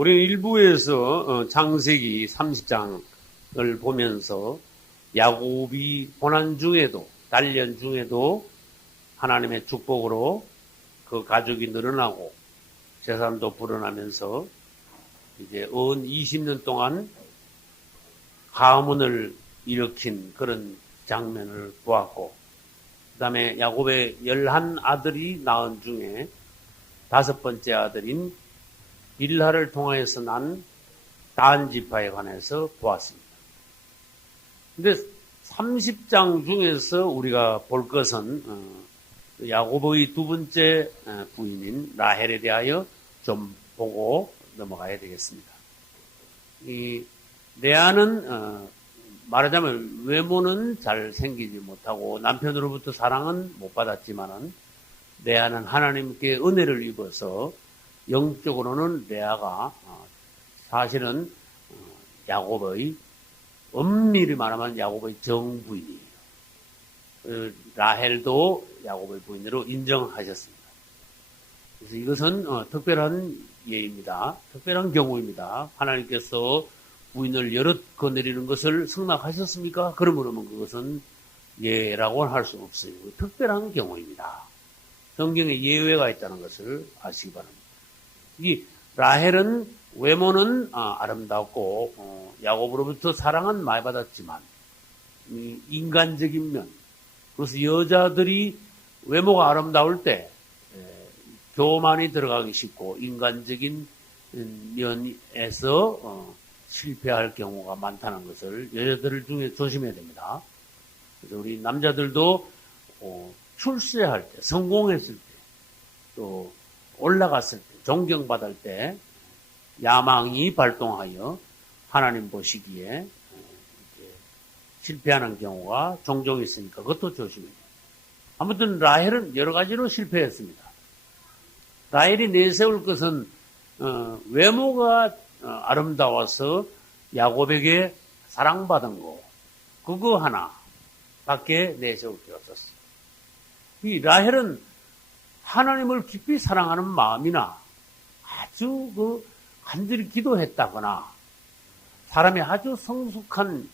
우리는 일부에서 창세기 30장을 보면서 야곱이 고난 중에도, 단련 중에도 하나님의 축복으로 그 가족이 늘어나고 재산도 불어나면서 이제 은 20년 동안 가문을 일으킨 그런 장면을 보았고, 그 다음에 야곱의 11아들이 낳은 중에 5번째 아들인 빌하를 통하여서 난 단 지파에 관해서 보았습니다. 근데 30장 중에서 우리가 볼 것은 야곱의 두 번째 부인인 라헬에 대하여 좀 보고 넘어가야 되겠습니다. 이 레아는 말하자면 외모는 잘 생기지 못하고 남편으로부터 사랑은 못 받았지만은 레아는 하나님께 은혜를 입어서 영적으로는 레아가 사실은 야곱의 엄밀히 말하면 야곱의 정부인이에요. 라헬도 야곱의 부인으로 인정하셨습니다. 그래서 이것은 특별한 예입니다. 특별한 경우입니다. 하나님께서 부인을 여럿 거느리는 것을 승낙하셨습니까? 그러면 그것은 예라고는 할 수 없어요. 특별한 경우입니다. 성경에 예외가 있다는 것을 아시기 바랍니다. 이 라헬은 외모는 아름답고 야곱으로부터 사랑은 많이 받았지만 인간적인 면, 그래서 여자들이 외모가 아름다울 때 교만이 들어가기 쉽고 인간적인 면에서 실패할 경우가 많다는 것을 여자들 중에 조심해야 됩니다. 그래서 우리 남자들도 출세할 때, 성공했을 때, 또 올라갔을 때, 존경받을 때 야망이 발동하여 하나님 보시기에 실패하는 경우가 종종 있으니까 그것도 조심해야 돼요. 아무튼 라헬은 여러 가지로 실패했습니다. 라헬이 내세울 것은 외모가 아름다워서 야곱에게 사랑받은 거, 그거 하나밖에 내세울 게 없었어요. 이 라헬은 하나님을 깊이 사랑하는 마음이나 아주 간절히 기도했다거나 사람이 아주 성숙한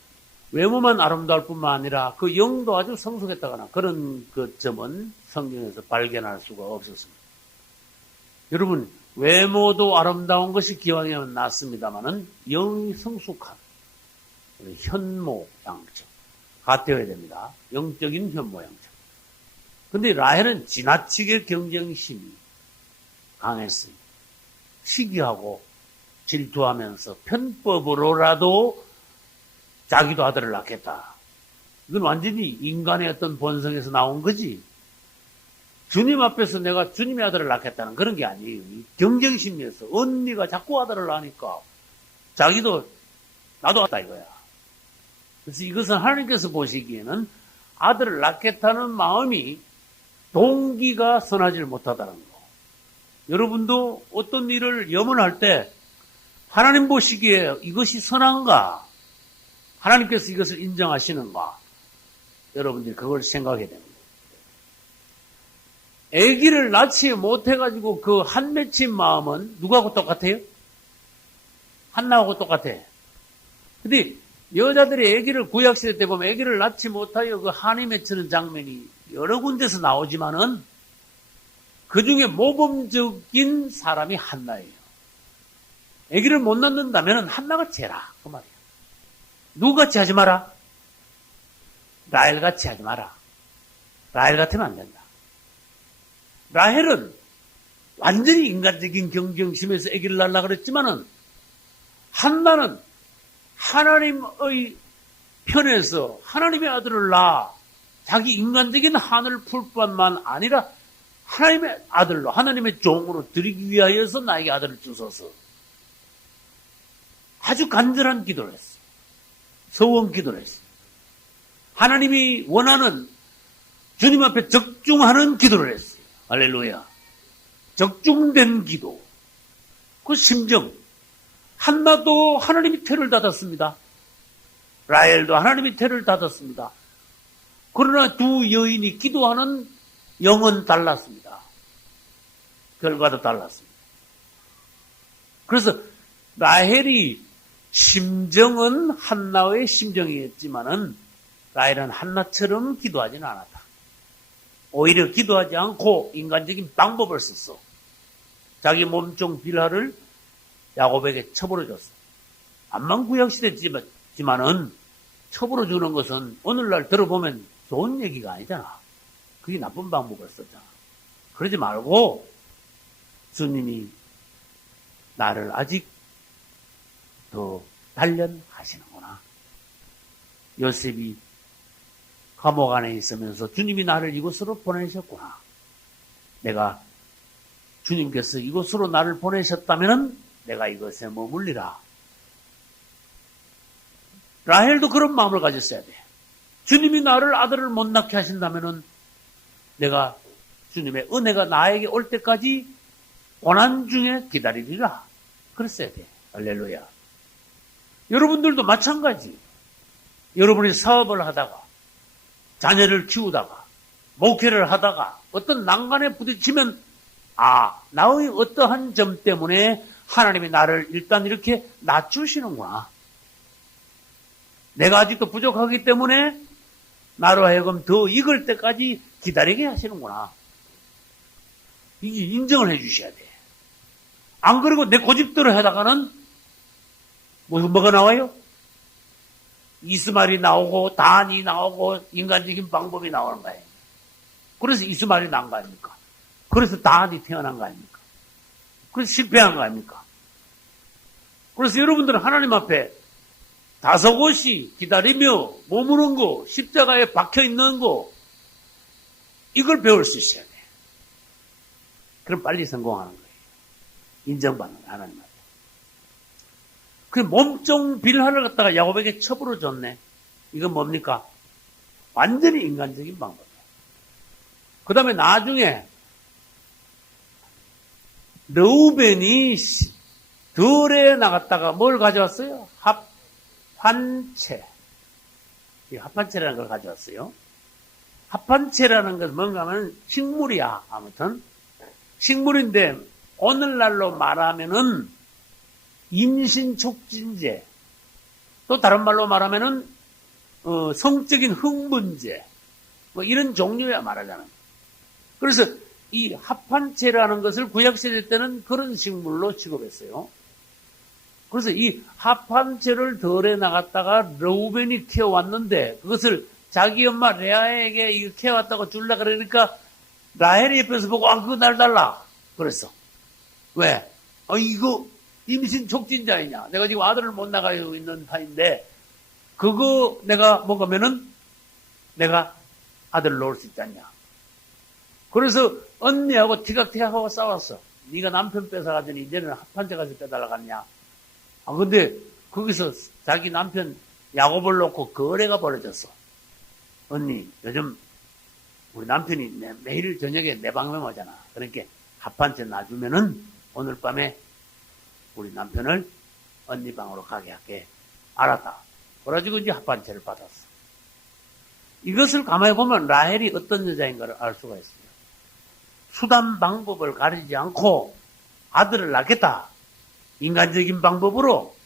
외모만 아름다울 뿐만 아니라 그 영도 아주 성숙했다거나 그런 그 점은 성경에서 발견할 수가 없었습니다. 여러분, 외모도 아름다운 것이 기왕이면 낫습니다만은 영이 성숙한 현모 양처 같아야 됩니다. 영적인 현모 양처. 근데 라헬은 지나치게 경쟁심이 강했어요. 시기하고 질투하면서 편법으로라도 자기도 아들을 낳겠다. 이건 완전히 인간의 어떤 본성에서 나온 거지. 주님 앞에서 내가 주님의 아들을 낳겠다는 그런 게 아니에요. 경쟁심이었어. 언니가 자꾸 아들을 낳으니까 자기도 나도 낳다 이거야. 그래서 이것은 하나님께서 보시기에는 아들을 낳겠다는 마음이 동기가 선하지 못하다는 거. 여러분도 어떤 일을 염원할 때 하나님 보시기에 이것이 선한가? 하나님께서 이것을 인정하시는가? 여러분들이 그걸 생각해야 됩니다. 아기를 낳지 못해가지고 그 한 맺힌 마음은 누구하고 똑같아요? 한나하고 똑같아. 근데 여자들이 아기를 구약시대 때 보면 아기를 낳지 못하여 그 한이 맺히는 장면이 여러 군데서 나오지만은 그 중에 모범적인 사람이 한나예요. 아기를 못 낳는다면 한나가 죄라. 그 말이야. 누구같이 하지 마라? 라헬같이 하지 마라. 라헬 같으면 안 된다. 라헬은 완전히 인간적인 경쟁심에서 아기를 낳으려고 그랬지만은 한나는 하나님의 편에서 하나님의 아들을 낳아 자기 인간적인 한을 풀 뿐만 아니라 하나님의 아들로 하나님의 종으로 드리기 위하여서 나에게 아들을 주소서 아주 간절한 기도를 했어요. 서원 기도를 했어요. 하나님이 원하는 주님 앞에 적중하는 기도를 했어요. 할렐루야. 적중된 기도. 그 심정. 한나도 하나님이 태를 닫았습니다. 라헬도 하나님이 태를 닫았습니다. 그러나 두 여인이 기도하는 영은 달랐습니다. 결과도 달랐습니다. 그래서 라헬이 심정은 한나의 심정이었지만은 라헬은 한나처럼 기도하지는 않았다. 오히려 기도하지 않고 인간적인 방법을 썼어. 자기 몸종 빌하를 야곱에게 처벌해 줬어. 암만 구약시대지만은 처벌해 주는 것은 오늘날 들어보면 좋은 얘기가 아니잖아. 그게 나쁜 방법을 썼잖아. 그러지 말고 주님이 나를 아직 더 단련하시는구나. 요셉이 감옥 안에 있으면서 주님이 나를 이곳으로 보내셨구나. 내가 주님께서 이곳으로 나를 보내셨다면 내가 이것에 머물리라. 라헬도 그런 마음을 가졌어야 돼. 주님이 나를 아들을 못 낳게 하신다면 내가 주님의 은혜가 나에게 올 때까지 고난 중에 기다리리라. 그랬어야 돼. 할렐루야. 여러분들도 마찬가지. 여러분이 사업을 하다가 자녀를 키우다가 목회를 하다가 어떤 난간에 부딪히면 나의 어떠한 점 때문에 하나님이 나를 일단 이렇게 낮추시는구나. 내가 아직도 부족하기 때문에 나로 하여금 더 익을 때까지 기다리게 하시는구나. 이게 인정을 해 주셔야 돼. 안 그러고 내 고집대로 하다가는 뭐가 나와요? 이스마엘이 나오고 단이 나오고 인간적인 방법이 나오는 거예요. 그래서 이스마엘이 난 거 아닙니까? 그래서 단이 태어난 거 아닙니까? 그래서 실패한 거 아닙니까? 그래서 여러분들은 하나님 앞에 다소곳이 기다리며 머무는 거, 십자가에 박혀있는 거, 이걸 배울 수 있어야 돼. 그럼 빨리 성공하는 거예요. 인정받는 거예요, 하나님 앞에. 그 몸종 빌하를 갖다가 야곱에게 첩으로 줬네. 이건 뭡니까? 완전히 인간적인 방법이에요. 그 다음에 나중에 르우벤이 들에 나갔다가 뭘 가져왔어요? 합판채. 이 합판채라는 걸 가져왔어요. 합판채라는 것은 뭔가 하면 식물이야. 아무튼 식물인데 오늘날로 말하면은 임신촉진제, 또 다른 말로 말하면은 성적인 흥분제, 뭐 이런 종류야 말하잖아요. 그래서 이 합판채라는 것을 구약시대 때는 그런 식물로 취급했어요. 그래서 이 합판채를 덜에 나갔다가 르우벤이 키워왔는데 그것을 자기 엄마 레아에게 이거 키워왔다고 줄라 그러니까 라헬이 옆에서 보고 그거 날 달라 그랬어. 왜? 이거 임신 촉진자이냐? 내가 지금 아들을 못 나가고 있는 판인데 그거 내가 먹으면은 내가 아들을 놓을 수 있지 않냐? 그래서 언니하고 티각티각하고 싸웠어. 네가 남편 뺏어가더니 이제는 합판제 가서 빼달라고 하냐? 근데 거기서 자기 남편 야곱을 놓고 거래가 벌어졌어. 언니, 요즘 우리 남편이 매일 저녁에 내 방에 오잖아. 그러니까 합판제 놔주면은 오늘 밤에 우리 남편을 언니 방으로 가게 할게. 알았다. 그래가지고 이제 합판채를 받았어. 이것을 가만히 보면 라헬이 어떤 여자인가를 알 수가 있어요. 수단 방법을 가리지 않고 아들을 낳겠다. 인간적인 방법으로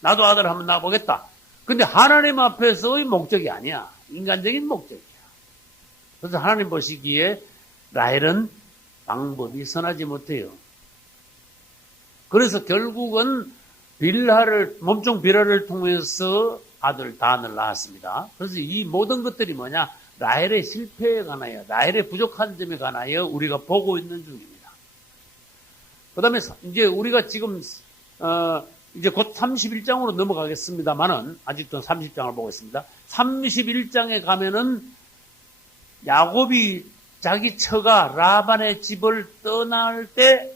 나도 아들 한번 낳아보겠다. 근데 하나님 앞에서의 목적이 아니야. 인간적인 목적이야. 그래서 하나님 보시기에 라헬은 방법이 선하지 못해요. 그래서 결국은 몸종 빌하를 통해서 아들 단을 낳았습니다. 그래서 이 모든 것들이 뭐냐? 라헬의 실패에 관하여, 라헬의 부족한 점에 관하여 우리가 보고 있는 중입니다. 그 다음에 이제 우리가 지금, 이제 곧 31장으로 넘어가겠습니다만은, 아직도 30장을 보고 있습니다. 31장에 가면은 야곱이 자기 처가 라반의 집을 떠날 때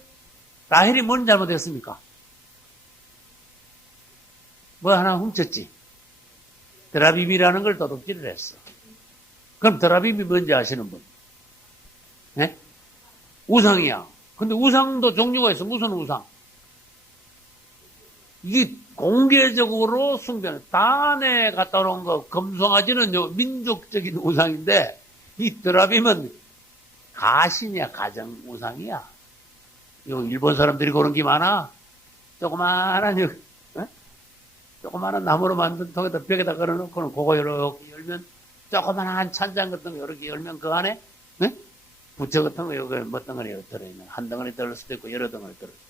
라헬이 뭔 잘못했습니까? 뭐 하나 훔쳤지. 드라빔이라는 걸 도둑질을 했어. 그럼 드라빔이 뭔지 아시는 분? 네? 우상이야. 근데 우상도 종류가 있어. 무슨 우상? 이게 공개적으로 숭배하는, 단에 갖다 놓은 거, 금송아지는 민족적인 우상인데, 이 드라빔은 가신이야, 가정 우상이야. 일본 사람들이 그런 게 많아. 조그마한, 조그마한 나무로 만든 통에다 벽에다 걸어놓고는 그거 이렇게 열면, 조그마한 찬장 같은 거 이렇게 열면 그 안에, 부처 같은 거 여기 몇 덩어리 들어있는, 한 덩어리 들을 수도 있고 여러 덩어리 들을 수도 있고.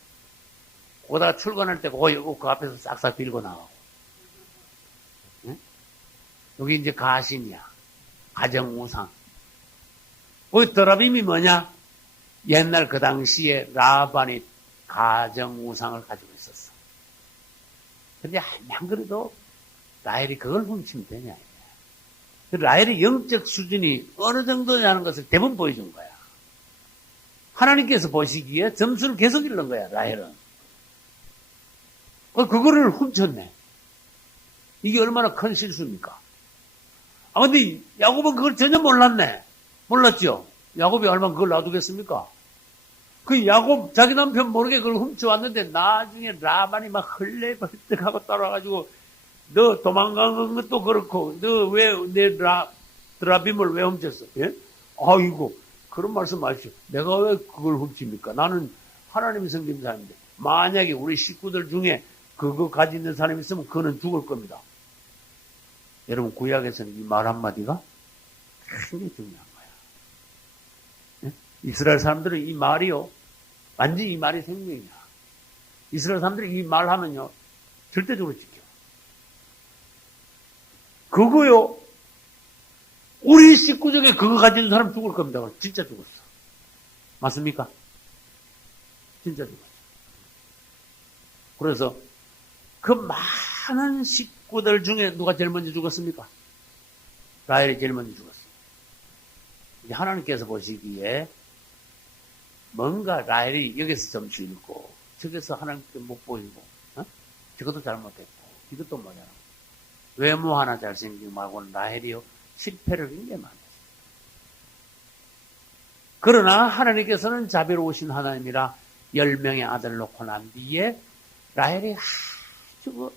거기다가 출근할 때 그거 그 앞에서 싹싹 빌고 나가고. 여기 이제 가신이야. 가정우상. 그 드라빔이 뭐냐? 옛날 그 당시에 라반이 가정우상을 가지고 있었어. 근데 안 그래도 라헬이 그걸 훔치면 되냐. 라헬의 영적 수준이 어느 정도냐는 것을 대부분 보여준 거야. 하나님께서 보시기에 점수를 계속 잃는 거야, 라헬은. 그거를 훔쳤네. 이게 얼마나 큰 실수입니까? 아, 근데 야곱은 그걸 전혀 몰랐네. 몰랐죠? 야곱이 얼마나 그걸 놔두겠습니까? 그 야곱 자기 남편 모르게 그걸 훔쳐왔는데 나중에 라반이 막 흘레벌떡하고 따라와가지고 너 도망간 것도 그렇고 너 왜 내 드라빔을 왜 훔쳤어? 예? 아이고 그런 말씀 마십시오. 내가 왜 그걸 훔칩니까? 나는 하나님이 섬기는 사람인데 만약에 우리 식구들 중에 그거 가지고 있는 사람이 있으면 그는 죽을 겁니다. 여러분 구약에서는 이 말 한마디가 굉장히 중요한 거야. 예? 이스라엘 사람들은 이 말이요. 완전히 이 말이 생명이야. 이스라엘 사람들이 이 말 하면요. 절대적으로 지켜. 그거요. 우리 식구 중에 그거 가진 사람 죽을 겁니다. 진짜 죽었어. 맞습니까? 진짜 죽었어. 그래서 그 많은 식구들 중에 누가 제일 먼저 죽었습니까? 라헬이 제일 먼저 죽었어요. 이제 하나님께서 보시기에 뭔가 라헬이 여기서 점수 읽고 저기서 하나님께 못 보이고 저것도 잘못했고 이것도 뭐냐 외모 하나 잘생기고 말고는 라헬이요 실패를 굉장히 많이 했어요. 그러나 하나님께서는 자비로우신 하나님이라 10명의 아들 놓고 난 뒤에 라헬이 아주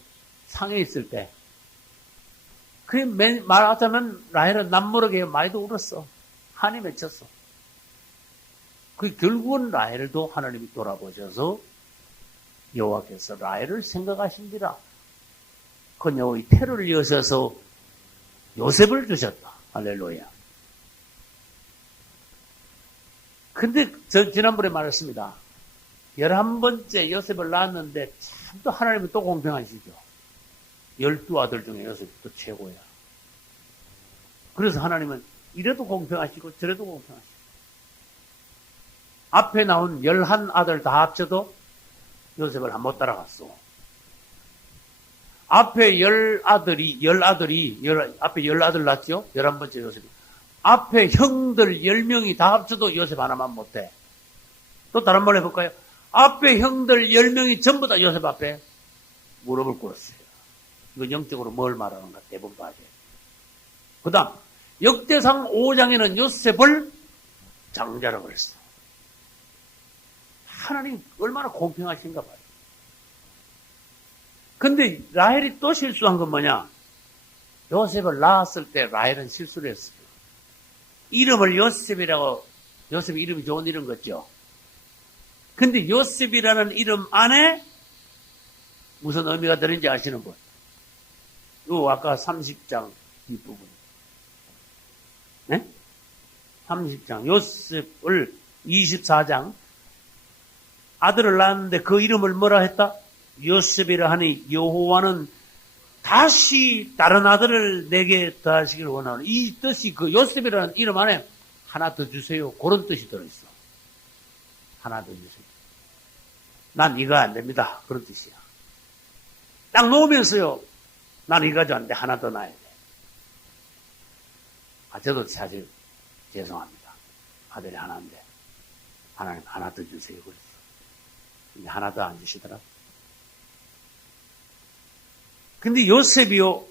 상해 있을 때 말하자면 라헬은 남모르게 많이도 울었어. 한이 맺혔어. 그 결국은 라헬도 하나님이 돌아보셔서 여호와께서 라헬을 생각하신지라 그녀의 태를 여셔서 요셉을 주셨다. 할렐루야. 근데 지난번에 말했습니다. 11번째 요셉을 낳았는데 참 또 하나님은 또 공평하시죠. 12아들 중에 요셉이 또 최고야. 그래서 하나님은 이래도 공평하시고 저래도 공평하시고 앞에 나온 11아들 다 합쳐도 요셉을 못 따라갔어. 앞에 10아들 낳았죠? 11번째 요셉이. 앞에 형들 10명이 다 합쳐도 요셉 하나만 못해. 또 다른 말 해볼까요? 앞에 형들 10명이 전부 다 요셉 앞에 무릎을 꿇었어요. 이건 영적으로 뭘 말하는가 대부분 봐야 돼요. 그 다음, 역대상 5장에는 요셉을 장자라고 그랬어. 하나님 얼마나 공평하신가 봐요. 근데 라헬이 또 실수한 건 뭐냐? 요셉을 낳았을 때 라헬은 실수를 했어요. 이름을 요셉이라고, 요셉 이름이 좋은 이름 같죠? 근데 요셉이라는 이름 안에 무슨 의미가 들는지 아시는 분? 요 아까 30장 뒷부분. 네? 30장. 요셉을 24장. 아들을 낳았는데 그 이름을 뭐라 했다? 요셉이라 하니 여호와는 다시 다른 아들을 내게 더하시기를 원하는 이 뜻이 그 요셉이라는 이름 안에 하나 더 주세요. 그런 뜻이 들어있어. 하나 더 주세요. 난 이거 안 됩니다. 그런 뜻이야. 딱 놓으면서요. 난 이거 안 돼. 하나 더 놔야 돼. 저도 사실 죄송합니다. 아들이 하나인데 하나님 하나 더 주세요. 그랬어. 근데 하나 더 안 주시더라고. 근데 요셉이요,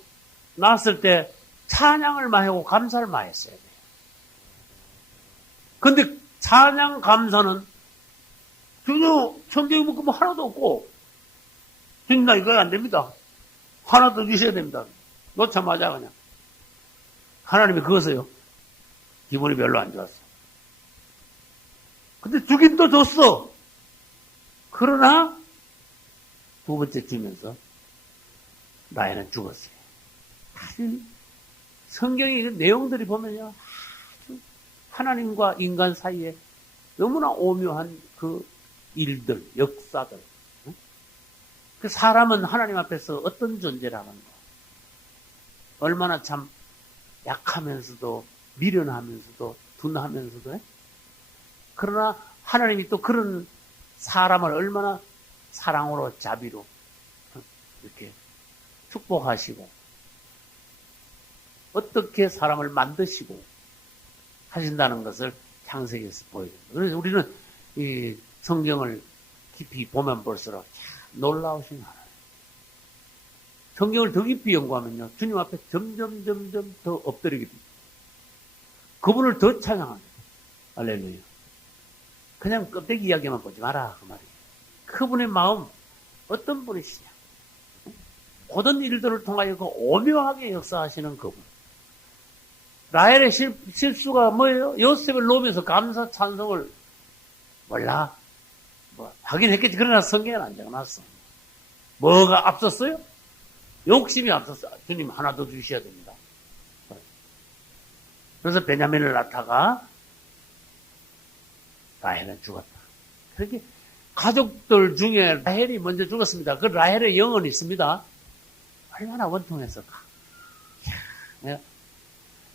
낳았을 때 찬양을 많이 하고 감사를 많이 했어야 돼요. 근데 찬양, 감사는 전혀 성경에 뭐 하나도 없고, 주님 나 이거 안 됩니다. 하나 더 주셔야 됩니다. 놓자마자 그냥. 하나님이 그것을요, 기분이 별로 안 좋았어. 근데 주긴 또 줬어. 그러나 두 번째 주면서 라헬은 죽었어요. 사실 성경의 그 내용들이 보면요, 아주 하나님과 인간 사이에 너무나 오묘한 그 일들, 역사들. 그 사람은 하나님 앞에서 어떤 존재라는 거, 얼마나 참 약하면서도 미련하면서도 둔하면서도, 그러나 하나님이 또 그런 사람을 얼마나 사랑으로 자비로 이렇게 축복하시고 어떻게 사람을 만드시고 하신다는 것을 창세기에서 보여줍니다. 그래서 우리는 이 성경을 깊이 보면 볼수록 참 놀라우신 하나님. 성경을 더 깊이 연구하면요, 주님 앞에 점점 더 엎드리게 됩니다. 그분을 더 찬양합니다. 할렐루야. 그냥 껍데기 이야기만 보지 마라 그 말이에요. 그분의 마음 어떤 분이시냐. 모든 일들을 통하여 그 오묘하게 역사하시는 그분. 라헬의 실수가 뭐예요? 요셉을 놓으면서 감사 찬송을 몰라. 뭐 하긴 했겠지. 그러나 성경에 안 적어놨어. 뭐가 앞섰어요? 욕심이 앞섰어. 주님 하나 더 주셔야 됩니다. 그래서 베냐민을 낳다가 라헬은 죽었다. 그렇게 가족들 중에 라헬이 먼저 죽었습니다. 그 라헬의 영혼이 있습니다. 얼마나 원통했을까.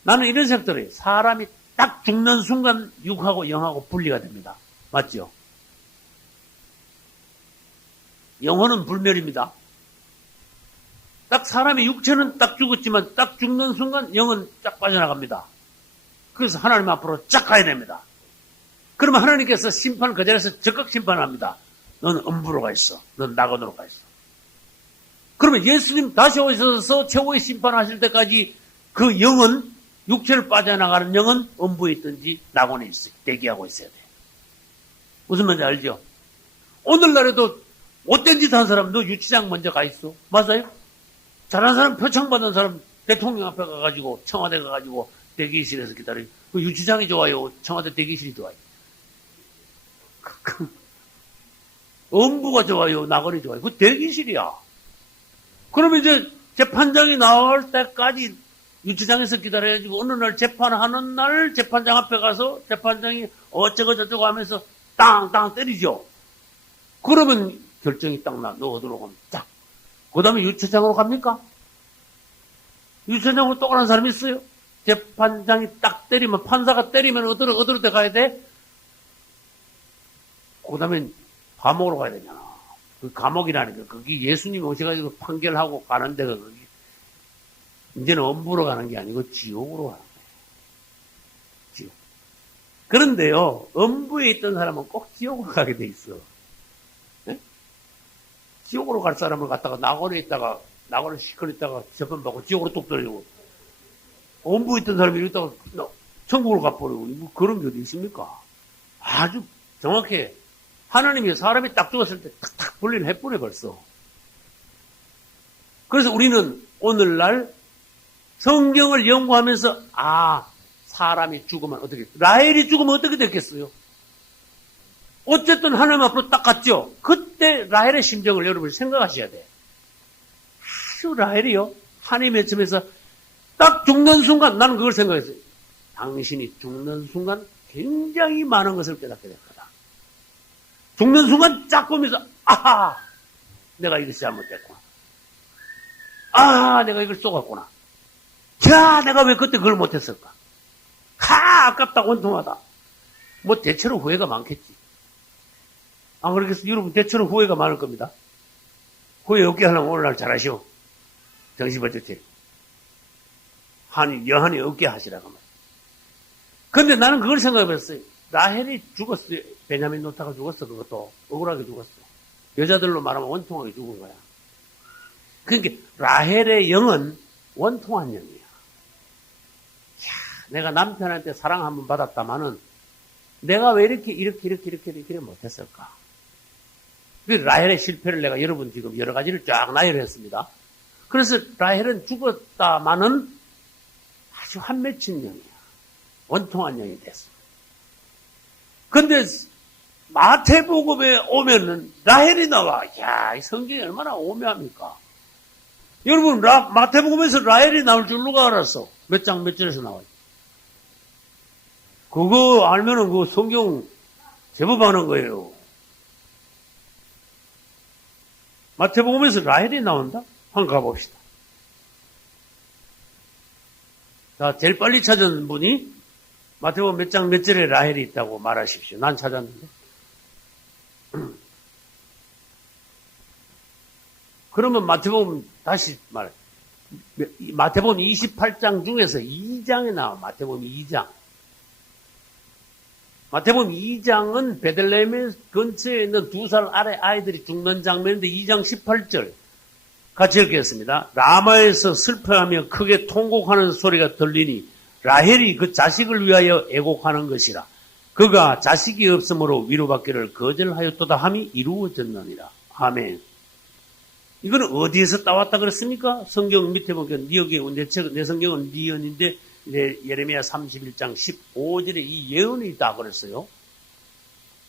나는 이런 생각들이, 사람이 딱 죽는 순간 육하고 영하고 분리가 됩니다. 맞죠? 영혼은 불멸입니다. 딱 사람의 육체는 딱 죽었지만 딱 죽는 순간 영은 쫙 빠져나갑니다. 그래서 하나님 앞으로 쫙 가야 됩니다. 그러면 하나님께서 심판을 그 자리에서 적극 심판합니다. 너는 음부로 가 있어. 너는 낙원으로 가 있어. 그러면 예수님 다시 오셔서 최후의 심판하실 때까지 그 영은, 육체를 빠져나가는 영은 음부에 있든지 낙원에 있어 대기하고 있어야 돼. 무슨 말인지 알죠? 오늘날에도 못된 짓 한 사람도 유치장 먼저 가 있어. 맞아요? 잘한 사람, 표창받은 사람 대통령 앞에 가가지고, 청와대 가가지고 대기실에서 기다려요. 그 유치장이 좋아요? 청와대 대기실이 좋아요? 음부가 좋아요? 낙원이 좋아요? 그 대기실이야. 그러면 이제 재판장이 나올 때까지 유치장에서 기다려가지고 어느 날 재판하는 날 재판장 앞에 가서 재판장이 어쩌고 저쩌고 하면서 땅땅 때리죠. 그러면 결정이 딱 나. 너 어디로 가면 딱. 그 다음에 유치장으로 갑니까? 유치장으로 또 가는 사람이 있어요? 재판장이 딱 때리면, 판사가 때리면 어디로 가야 돼? 그 다음에 감옥으로 가야 되잖아. 그 감옥이라는 게, 거기 예수님 오셔가지고 판결하고 가는 데가 거기, 이제는 음부로 가는 게 아니고 지옥으로 가는 거예요. 지옥. 그런데요, 음부에 있던 사람은 꼭 지옥으로 가게 돼 있어. 네? 지옥으로 갈 사람을 갖다가 낙원에 있다가, 낙원에 시커 있다가 재판받고 지옥으로 뚝 떨어지고, 음부에 있던 사람이 이러다가 천국으로 가버리고, 뭐 그런 게 어디 있습니까? 아주 정확해. 하나님이 사람이 딱 죽었을 때 탁탁 분리를 해버려 벌써. 그래서 우리는 오늘날 성경을 연구하면서, 사람이 죽으면 어떻게, 라헬이 죽으면 어떻게 됐겠어요? 어쨌든 하나님 앞으로 딱 갔죠. 그때 라헬의 심정을 여러분이 생각하셔야 돼. 아주 라헬이요, 하나님의 점에서 딱 죽는 순간, 나는 그걸 생각했어요. 당신이 죽는 순간 굉장히 많은 것을 깨닫게 될 거다. 죽는 순간 쫙 보면서, 내가 이것이 잘못됐구나. 내가 이걸 쏘갔구나. 내가 왜 그때 그걸 못했을까? 아깝다, 원통하다. 뭐 대체로 후회가 많겠지. 안 그렇겠어요? 여러분, 대체로 후회가 많을 겁니다. 후회 없게 하려면 오늘날 잘하시오. 정신 번쩍 차리고. 여한이 없게 하시라고 말이에요. 근데 나는 그걸 생각해봤어요. 라헬이 죽었어요. 베냐민 놓다가 죽었어. 그것도 억울하게 죽었어. 여자들로 말하면 원통하게 죽은 거야. 그러니까 라헬의 영은 원통한 영이야. 내가 남편한테 사랑 한번 받았다마는 내가 왜 이렇게 못했을까? 라헬의 실패를 내가 여러분 지금 여러 가지를 쫙 나열했습니다. 그래서 라헬은 죽었다마는 아주 한맺힌 영이야. 원통한 영이 됐어. 근데 마태복음에 오면은 라헬이 나와. 야, 이 성경이 얼마나 오묘합니까? 여러분, 마태복음에서 라헬이 나올 줄 누가 알았어? 몇 장 몇 절에서 나와요. 그거 알면은 그 성경 제법 아는 거예요. 마태복음에서 라헬이 나온다? 한번 가봅시다. 자, 제일 빨리 찾은 분이 마태복음 몇 장 몇 절에 라헬이 있다고 말하십시오. 난 찾았는데. 그러면 마태복음 다시 말해. 마태복음 28장 중에서 2장에 나와. 마태복음 2장. 마태복음 2장은 베들레헴 근처에 있는 2살 아래 아이들이 죽는 장면인데 2장 18절 같이 읽겠습니다. 라마에서 슬퍼하며 크게 통곡하는 소리가 들리니 라헬이 그 자식을 위하여 애곡하는 것이라. 그가 자식이 없으므로 위로받기를 거절하였도다 함이 이루어졌느니라. 아멘. 이거는 어디에서 따왔다 그랬습니까? 성경 밑에 보면 여기 내 성경은 니언인데 예레미야 31장 15절에 이 예언이 있다 그랬어요.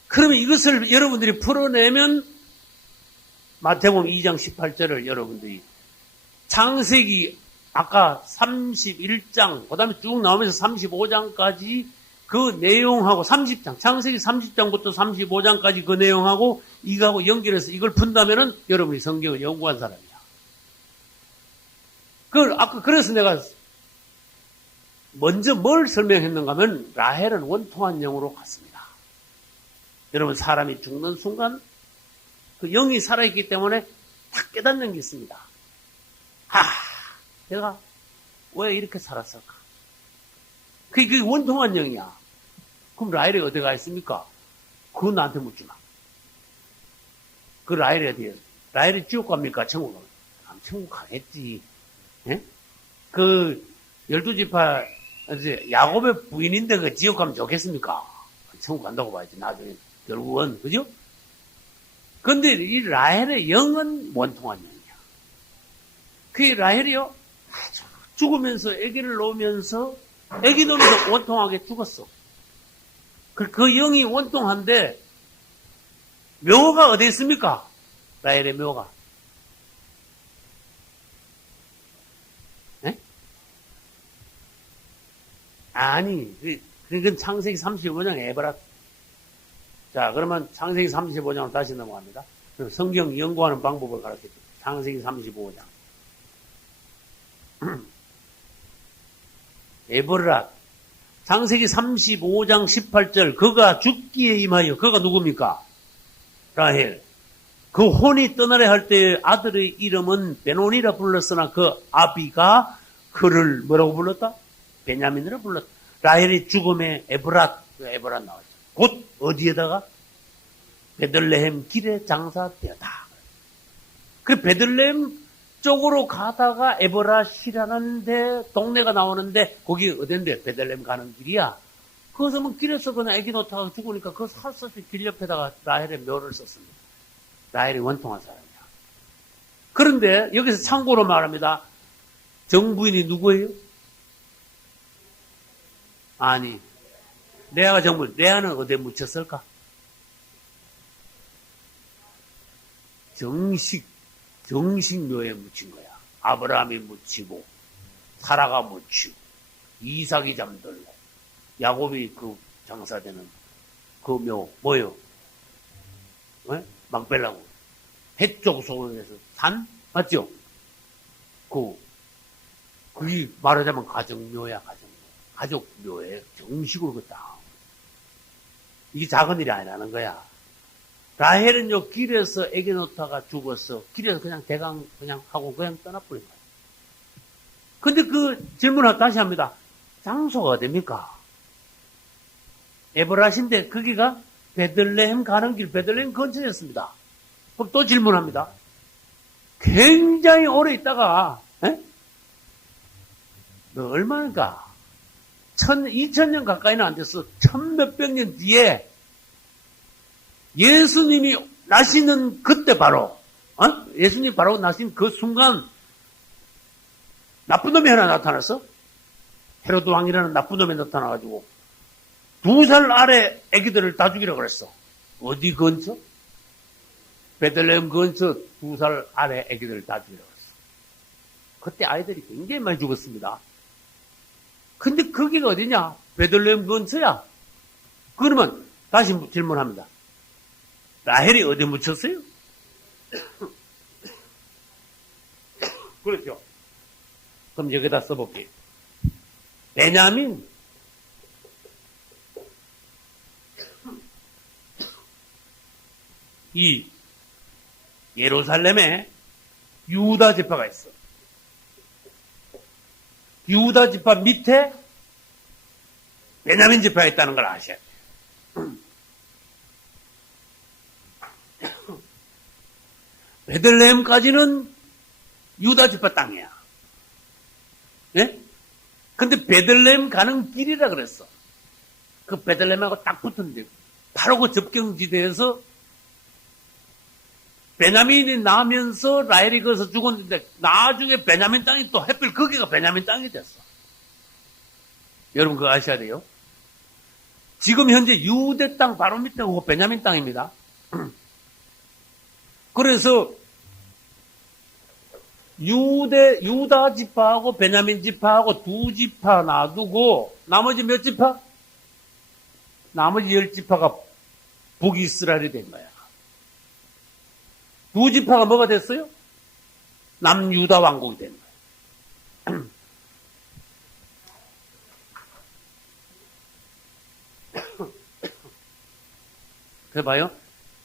그러면 이것을 여러분들이 풀어내면 마태복음 2장 18절을 여러분들이 창세기 아까 31장 그 다음에 쭉 나오면서 35장까지 그 내용하고 30장 창세기 30장부터 35장까지 그 내용하고 이거하고 연결해서 이걸 푼다면은 여러분이 성경을 연구한 사람이야. 아까 그래서 내가 먼저 뭘 설명했는가 하면 라헬은 원통한 영으로 갔습니다. 여러분 사람이 죽는 순간 그 영이 살아있기 때문에 딱 깨닫는 게 있습니다. 내가 왜 이렇게 살았을까? 그게 원통한 영이야. 그럼 라헬이 어디 가 있습니까? 그건 나한테 묻지 마. 그 라헬이 어디에요? 라헬이 지옥 갑니까? 천국 갑니까? 천국 가겠지. 예? 그 12지파 야곱의 부인인데 그 지옥 가면 좋겠습니까? 천국 간다고 봐야지. 나중에 결국은 그죠? 근데 이 라헬의 영은 원통한 영이야. 그 라헬이요 죽으면서 아기를 놓으면서 아기 놓으면서 원통하게 죽었어. 그 영이 원통한데 묘가 어디 있습니까? 라헬의 묘가. 네? 아니, 그건 창세기 35장 에브라. 자, 그러면 창세기 35장으로 다시 넘어갑니다. 그럼 성경 연구하는 방법을 가르쳐줍니다. 창세기 35장. 에브라. 창세기 35장 18절. 그가 죽기에 임하여. 그가 누굽니까? 라헬. 그 혼이 떠나려 할 때 아들의 이름은 베논이라 불렀으나 그 아비가 그를 뭐라고 불렀다? 베냐민이라 불렀다. 라헬이 죽음에 에브랏 나와요. 곧 어디에다가? 베들레헴 길에 장사되었다. 그 베들레헴 쪽으로 가다가 에브랏이라는 데 동네가 나오는데 거기 어딘데? 베들레헴 가는 길이야. 그것은 뭐 길에서 그냥 애기 놓다가 죽으니까 그 살서서 길 옆에다가 라헬의 묘를 썼습니다. 라헬이 원통한 사람이야. 그런데 여기서 참고로 말합니다. 정부인이 누구예요? 아니, 레아가 정부인. 레아는 어디에 묻혔을까? 정식묘에 묻힌 거야. 아브라함이 묻히고, 사라가 묻히고, 이삭이 잠들고, 야곱이 그 장사되는 그 묘, 뭐요? 막벨라고. 해쪽 소원에서 산? 맞죠? 그게 말하자면 가정묘야, 가정묘. 가족묘에 정식으로 그다. 이게 작은 일이 아니라는 거야. 라헬은 요 길에서 애기 놓다가 죽었어. 길에서 그냥 대강 그냥 하고 그냥 떠나버린 거야. 근데 그 질문을 다시 합니다. 장소가 어딥니까? 에브랏인데 거기가 베들레헴 가는 길, 베들레헴 근처였습니다. 그럼 또 질문합니다. 굉장히 오래 있다가, 너 얼마인가? 2000년 가까이는 안 됐어. 1000몇백 년 뒤에 예수님이 나시는 그때 바로, 예수님이 바로 나신 그 순간, 나쁜 놈이 하나 나타났어. 헤로드 왕이라는 나쁜 놈이 나타나가지고, 2살 아래 애기들을 다 죽이라고 그랬어. 어디 근처? 베들레헴 근처 2살 아래 애기들 다 죽여버렸어. 그때 아이들이 굉장히 많이 죽었습니다. 근데 거기가 어디냐? 베들레헴 근처야. 그러면 다시 질문합니다. 라헬이 어디 묻혔어요? 그렇죠. 그럼 여기다 써볼게요. 베냐민. 이 예루살렘에 유다 지파가 있어. 유다 지파 밑에 베냐민 지파가 있다는 걸 아셔야 돼요. 베들레헴까지는 유다 지파 땅이야. 예? 근데 베들레헴 가는 길이라 그랬어. 그 베들레헴하고 딱 붙은데 바로 그 접경지대에서 베냐민이 나면서 라헬이 거기서 죽었는데 나중에 베냐민 땅이 또 하필 거기가 베냐민 땅이 됐어. 여러분 그거 아셔야 돼요. 지금 현재 유대 땅 바로 밑에 그거 베냐민 땅입니다. 그래서 유다 지파하고 베냐민 지파하고 두 지파 놔두고 나머지 몇 지파? 나머지 10지파가 북이스라엘이 된 거야. 두 지파가 뭐가 됐어요? 남유다 왕국이 된 거야. 그래 봐요.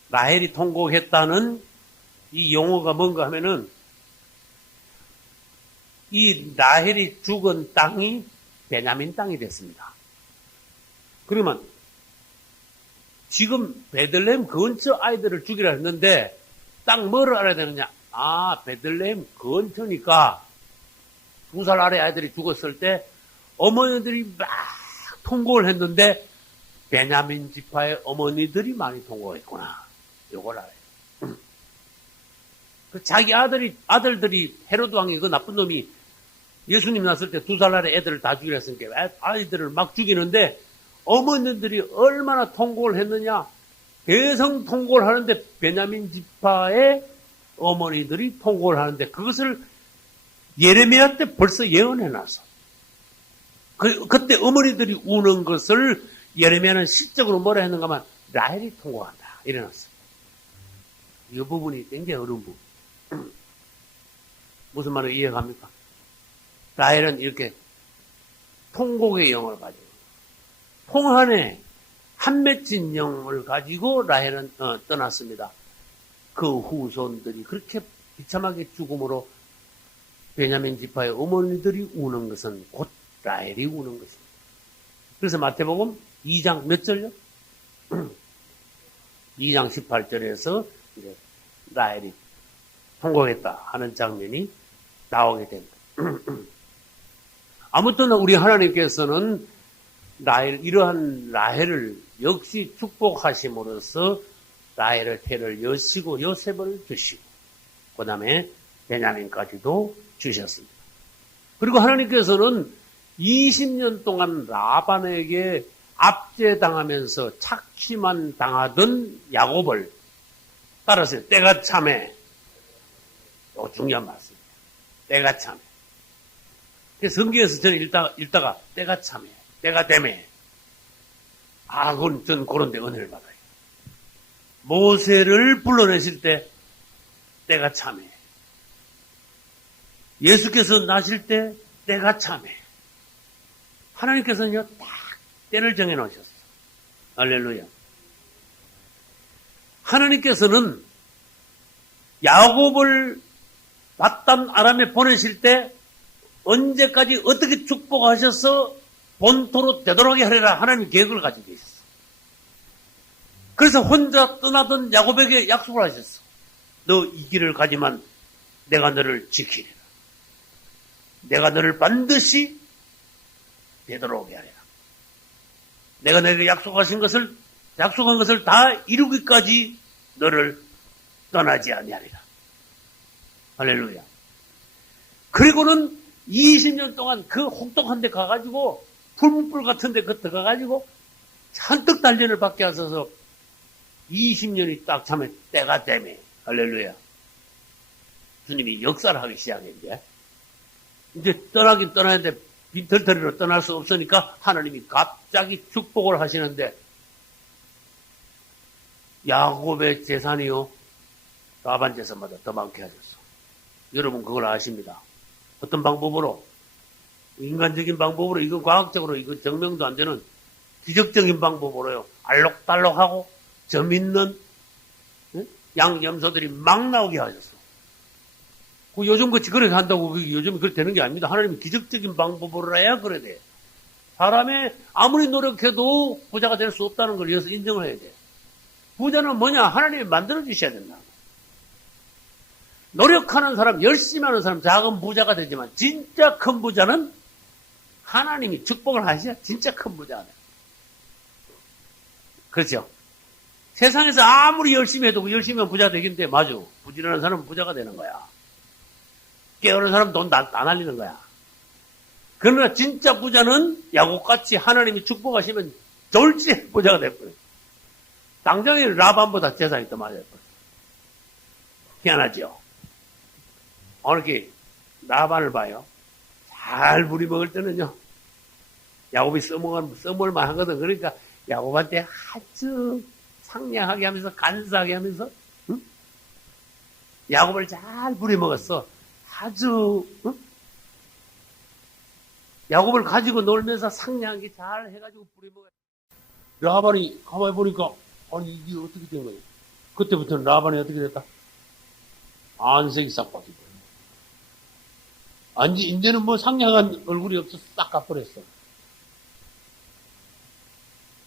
라헬이 통곡했다는 이 용어가 뭔가 하면은 이 라헬이 죽은 땅이 베냐민 땅이 됐습니다. 그러면 지금 베들레헴 근처 아이들을 죽이라 했는데 딱 뭐를 알아야 되느냐? 아, 베들레헴 근처니까 2살 아래 아이들이 죽었을 때 어머니들이 막 통곡을 했는데 베냐민 지파의 어머니들이 많이 통곡했구나. 요걸 알아요. 그 자기 아들들이 헤로드 왕이 그 나쁜 놈이 예수님 났을 때 2살 아래 애들을 다 죽이라 했으니까 아이들을 막 죽이는데 어머니들이 얼마나 통곡을 했느냐. 대성 통곡을 하는데 베냐민 지파의 어머니들이 통곡을 하는데 그것을 예레미야 때 벌써 예언해놨어. 그때 어머니들이 우는 것을 예레미야는 시적으로 뭐라 했는가 하면 라헬이 통곡한다. 이래놨어. 이 부분이 굉장히 어려운 부분. 무슨 말을 이해갑니까? 라헬은 이렇게 통곡의 영을 가지고 통한에 한 맺힌 영을 가지고 라헬은 떠났습니다. 그 후손들이 그렇게 비참하게 죽음으로 베냐민 지파의 어머니들이 우는 것은 곧 라헬이 우는 것입니다. 그래서 마태복음 2장 몇 절요? 2장 18절에서 이제 라헬이 통곡했다 하는 장면이 나오게 됩니다. 아무튼 우리 하나님께서는 이러한 라헬을 역시 축복하심으로써 라헬을 태를 여시고 요셉을 주시고 그 다음에 베냐민까지도 주셨습니다. 그리고 하나님께서는 20년 동안 라반에게 압제당하면서 착취만 당하던 야곱을 따라서 때가 참해. 이거 중요한 말씀입니다. 때가 참해. 성경에서 저는 읽다가 때가 참해. 때가 되매. 그건 전 그런 데 은혜를 받아요. 모세를 불러내실 때 때가 참해. 예수께서 나실 때 때가 참해. 하나님께서는요, 딱 때를 정해 놓으셨어요. 할렐루야. 하나님께서는 야곱을 바단 아람에 보내실 때 언제까지 어떻게 축복하셔서 본토로 되돌아오게 하리라 하나님 계획을 가지고 계셨어. 그래서 혼자 떠나던 야곱에게 약속을 하셨어. 너 이 길을 가지만 내가 너를 지키리라. 내가 너를 반드시 되돌아오게 하리라. 내가 너에게 약속한 것을 다 이루기까지 너를 떠나지 아니하리라. 할렐루야. 그리고는 20년 동안 그 혹독한 데 가가지고 풀문불 같은 데 들어가가지고 잔뜩 단련을 받게 하셔서 20년이 딱 차면 때가 되매. 할렐루야. 주님이 역사를 하기 시작했는데, 이제 떠나긴 떠나는데 빈털터리로 떠날 수 없으니까 하나님이 갑자기 축복을 하시는데, 야곱의 재산이요, 라반 재산보다 더 많게 하셨어. 여러분 그걸 아십니다. 어떤 방법으로? 인간적인 방법으로, 이거 과학적으로 이거 증명도 안 되는 기적적인 방법으로요. 알록달록하고 점 있는 양염소들이 막 나오게 하셨어. 요즘같이 그렇게 한다고 요즘 그렇게 되는 게 아닙니다. 하나님이 기적적인 방법으로 해야 그래 돼. 사람이 아무리 노력해도 부자가 될 수 없다는 걸 여기서 인정을 해야 돼. 부자는 뭐냐? 하나님이 만들어 주셔야 된다. 노력하는 사람, 열심히 하는 사람, 작은 부자가 되지만 진짜 큰 부자는 하나님이 축복을 하셔야 진짜 큰 부자가 돼. 그렇죠? 세상에서 아무리 열심히 해도 열심히 하면 부자 되긴데, 맞아. 부지런한 사람은 부자가 되는 거야. 깨어른 사람은 돈 다 날리는 거야. 그러나 진짜 부자는 야곱같이 하나님이 축복하시면 졸지 부자가 될 거예요. 당장에 라반보다 재산이 더 많아질 거예요. 희한하죠? 오늘 이렇게 라반을 봐요. 잘 부리먹을 때는요, 야곱이 써먹을만 하거든. 그러니까 야곱한테 아주 상냥하게 하면서 간사하게 하면서 야곱을 잘 부려먹었어. 아주 야곱을 가지고 놀면서 상냥하게 잘 해가지고 부려먹었어. 라반이 가만히 보니까 아니 이게 어떻게 된 거야? 그때부터는 라반이 어떻게 됐다? 안색이 싹 바뀌고 이제는 뭐 상냥한 얼굴이 없어 싹 가버렸어.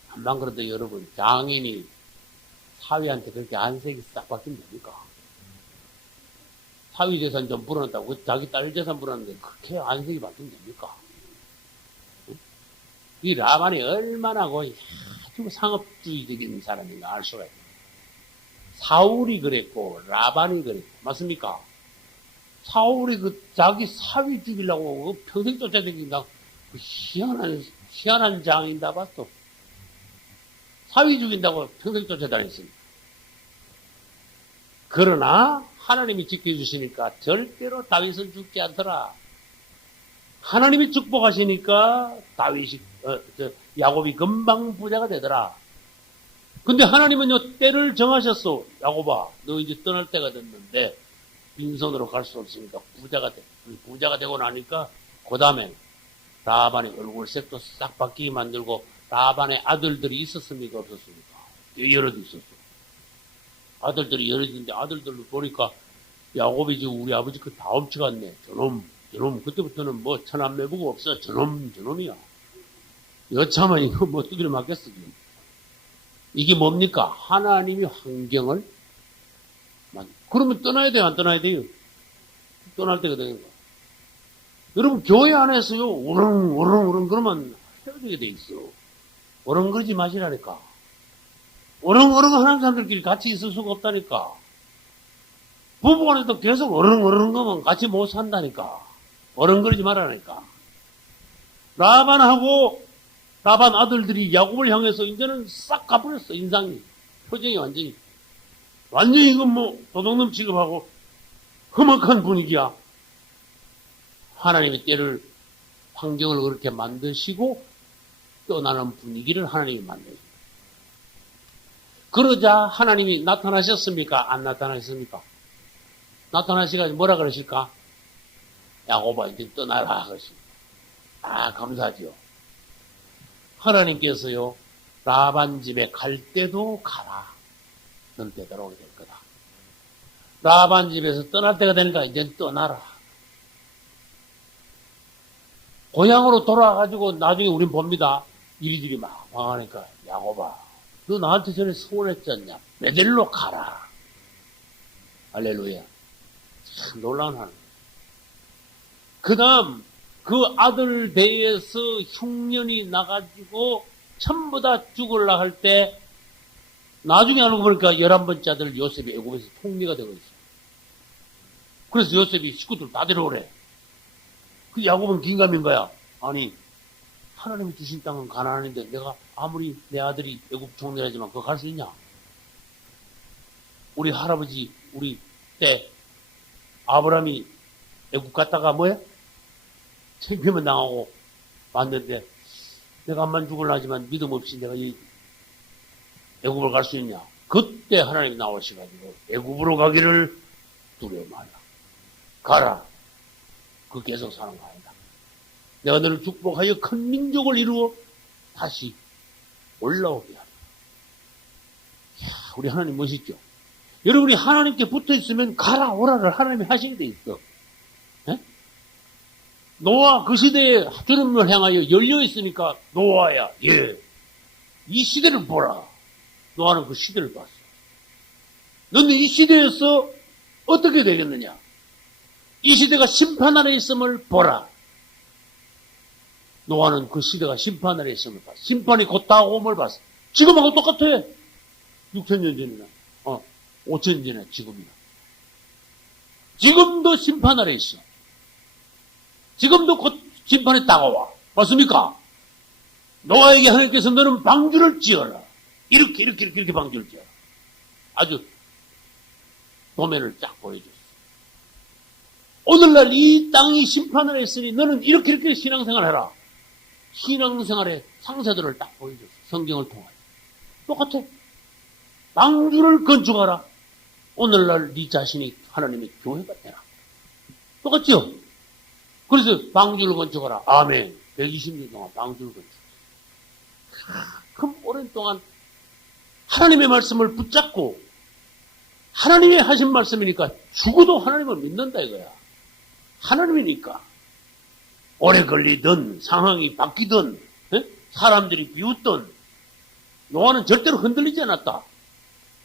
한만 그래도 여러분, 장인이 사위한테 그렇게 안색이 싹 바뀌면 됩니까? 사위 재산 좀 불어넣었다고 자기 딸 재산 불어넣는데 그렇게 안색이 바뀌면 됩니까? 이 라반이 얼마나 아주 상업주의적인 사람인가 알 수가 있어요. 사울이 그랬고 라반이 그랬고, 맞습니까? 사울이 자기 사위 죽이려고 평생 쫓아다닌다. 희한한 장인다 봤어. 사위 죽인다고 평생 쫓아다녔습니다. 그러나 하나님이 지켜주시니까 절대로 다윗은 죽지 않더라. 하나님이 축복하시니까 야곱이 금방 부자가 되더라. 근데 하나님은요, 때를 정하셨어. 야곱아, 너 이제 떠날 때가 됐는데 빈손으로 갈 수 없으니까 부자가 되고 나니까 그 다음에 라반의 얼굴색도 싹 바뀌게 만들고, 라반의 아들들이 있었습니까? 없었습니까? 여럿 있었어. 아들들이 여럿 있는데 아들들을 보니까 야곱이 지금 우리 아버지 그 다 훔쳐갔네. 저놈. 그때부터는 뭐 천안매부가 없어. 저놈이야. 여차하면 이거 뭐 두드려 맞겠어. 이게 뭡니까? 하나님이 환경을 그러면 떠나야 돼요? 안 떠나야 돼요? 떠날 때가 되는 거야. 여러분, 교회 안에서요, 오렁오렁 그러면 헤어지게 돼 있어. 오렁거리지 마시라니까. 오렁오렁 하는 사람들끼리 같이 있을 수가 없다니까. 부부간에도 계속 오렁오렁 거면 같이 못 산다니까. 오렁거리지 말라니까. 라반 아들들이 야곱을 향해서 이제는 싹 가버렸어, 인상이. 표정이 완전히 이건 뭐 도둑놈 취급하고 험악한 분위기야. 하나님의 때를, 환경을 그렇게 만드시고 떠나는 분위기를 하나님이 만드십니다. 그러자 하나님이 나타나셨습니까? 안 나타나셨습니까? 나타나시가지고 뭐라 그러실까? 야곱아, 이제 떠나라 그러십니다. 감사하죠. 하나님께서요, 라반 집에 갈 때도 가라. 넌 되돌아오게 될 거다. 라반 집에서 떠날 때가 되니까 이제 떠나라. 고향으로 돌아가가지고 나중에 우린 봅니다. 이리저리 막 망하니까, 야곱아, 너 나한테 전에 서운했지 않냐? 베델로 가라. 할렐루야. 참 놀라운 하나님. 그 다음 그 아들 배에서 흉년이 나가지고 전부 다 죽으려 할 때 나중에 알고 보니까 11번째 아들 요셉이 애굽에서 통리가 되고 있어요. 그래서 요셉이 식구들 다 데려오래. 그 야곱은 긴가민 거야. 아니, 하나님이 주신 땅은 가나안인데 내가 아무리 내 아들이 애굽 총리라지만 그거 갈 수 있냐? 우리 할아버지, 우리 때 아브라함이 애국 갔다가 뭐야? 책임을 당하고 왔는데 내가 암만 죽을라지만 믿음 없이 내가 이 애국을 갈 수 있냐? 그때 하나님이 나오셔가지고 애국으로 가기를 두려워 마라. 가라. 그 계속 사는 거 아니다. 내가 너를 축복하여 큰 민족을 이루어 다시 올라오게 하라. 이야, 우리 하나님 멋있죠? 여러분이 하나님께 붙어 있으면 가라 오라를 하나님이 하시게 돼 있어. 에? 노아 그 시대에 주님을 향하여 열려 있으니까 노아야, 예, 이 시대를 보라. 노아는 그 시대를 봤어. 너는 이 시대에서 어떻게 되겠느냐? 이 시대가 심판 아래 있음을 보라. 노아는 그 시대가 심판 아래 있음을 봤어. 심판이 곧 다가옴을 봤어. 지금하고 똑같아. 6,000년 전이나 5,000년 전이나 지금이나. 지금도 심판 아래 있어. 지금도 곧 심판이 다가와. 맞습니까? 노아에게 하나님께서 너는 방주를 지어라. 이렇게 방주를 지어라. 아주 도면을 쫙 보여줬어. 오늘날 이 땅이 심판을 했으니 너는 이렇게 신앙생활 해라. 신앙생활의 상세들을 딱 보여줬어. 성경을 통하여. 똑같아. 방주를 건축하라. 오늘날 네 자신이 하나님의 교회가 되라. 똑같죠? 그래서 방주를 건축하라. 아멘. 120년 동안 방주를 건축했어. 그 오랜 동안 하나님의 말씀을 붙잡고 하나님의 하신 말씀이니까 죽어도 하나님을 믿는다 이거야. 하나님이니까. 오래 걸리든 상황이 바뀌든 사람들이 비웃든 노아는 절대로 흔들리지 않았다.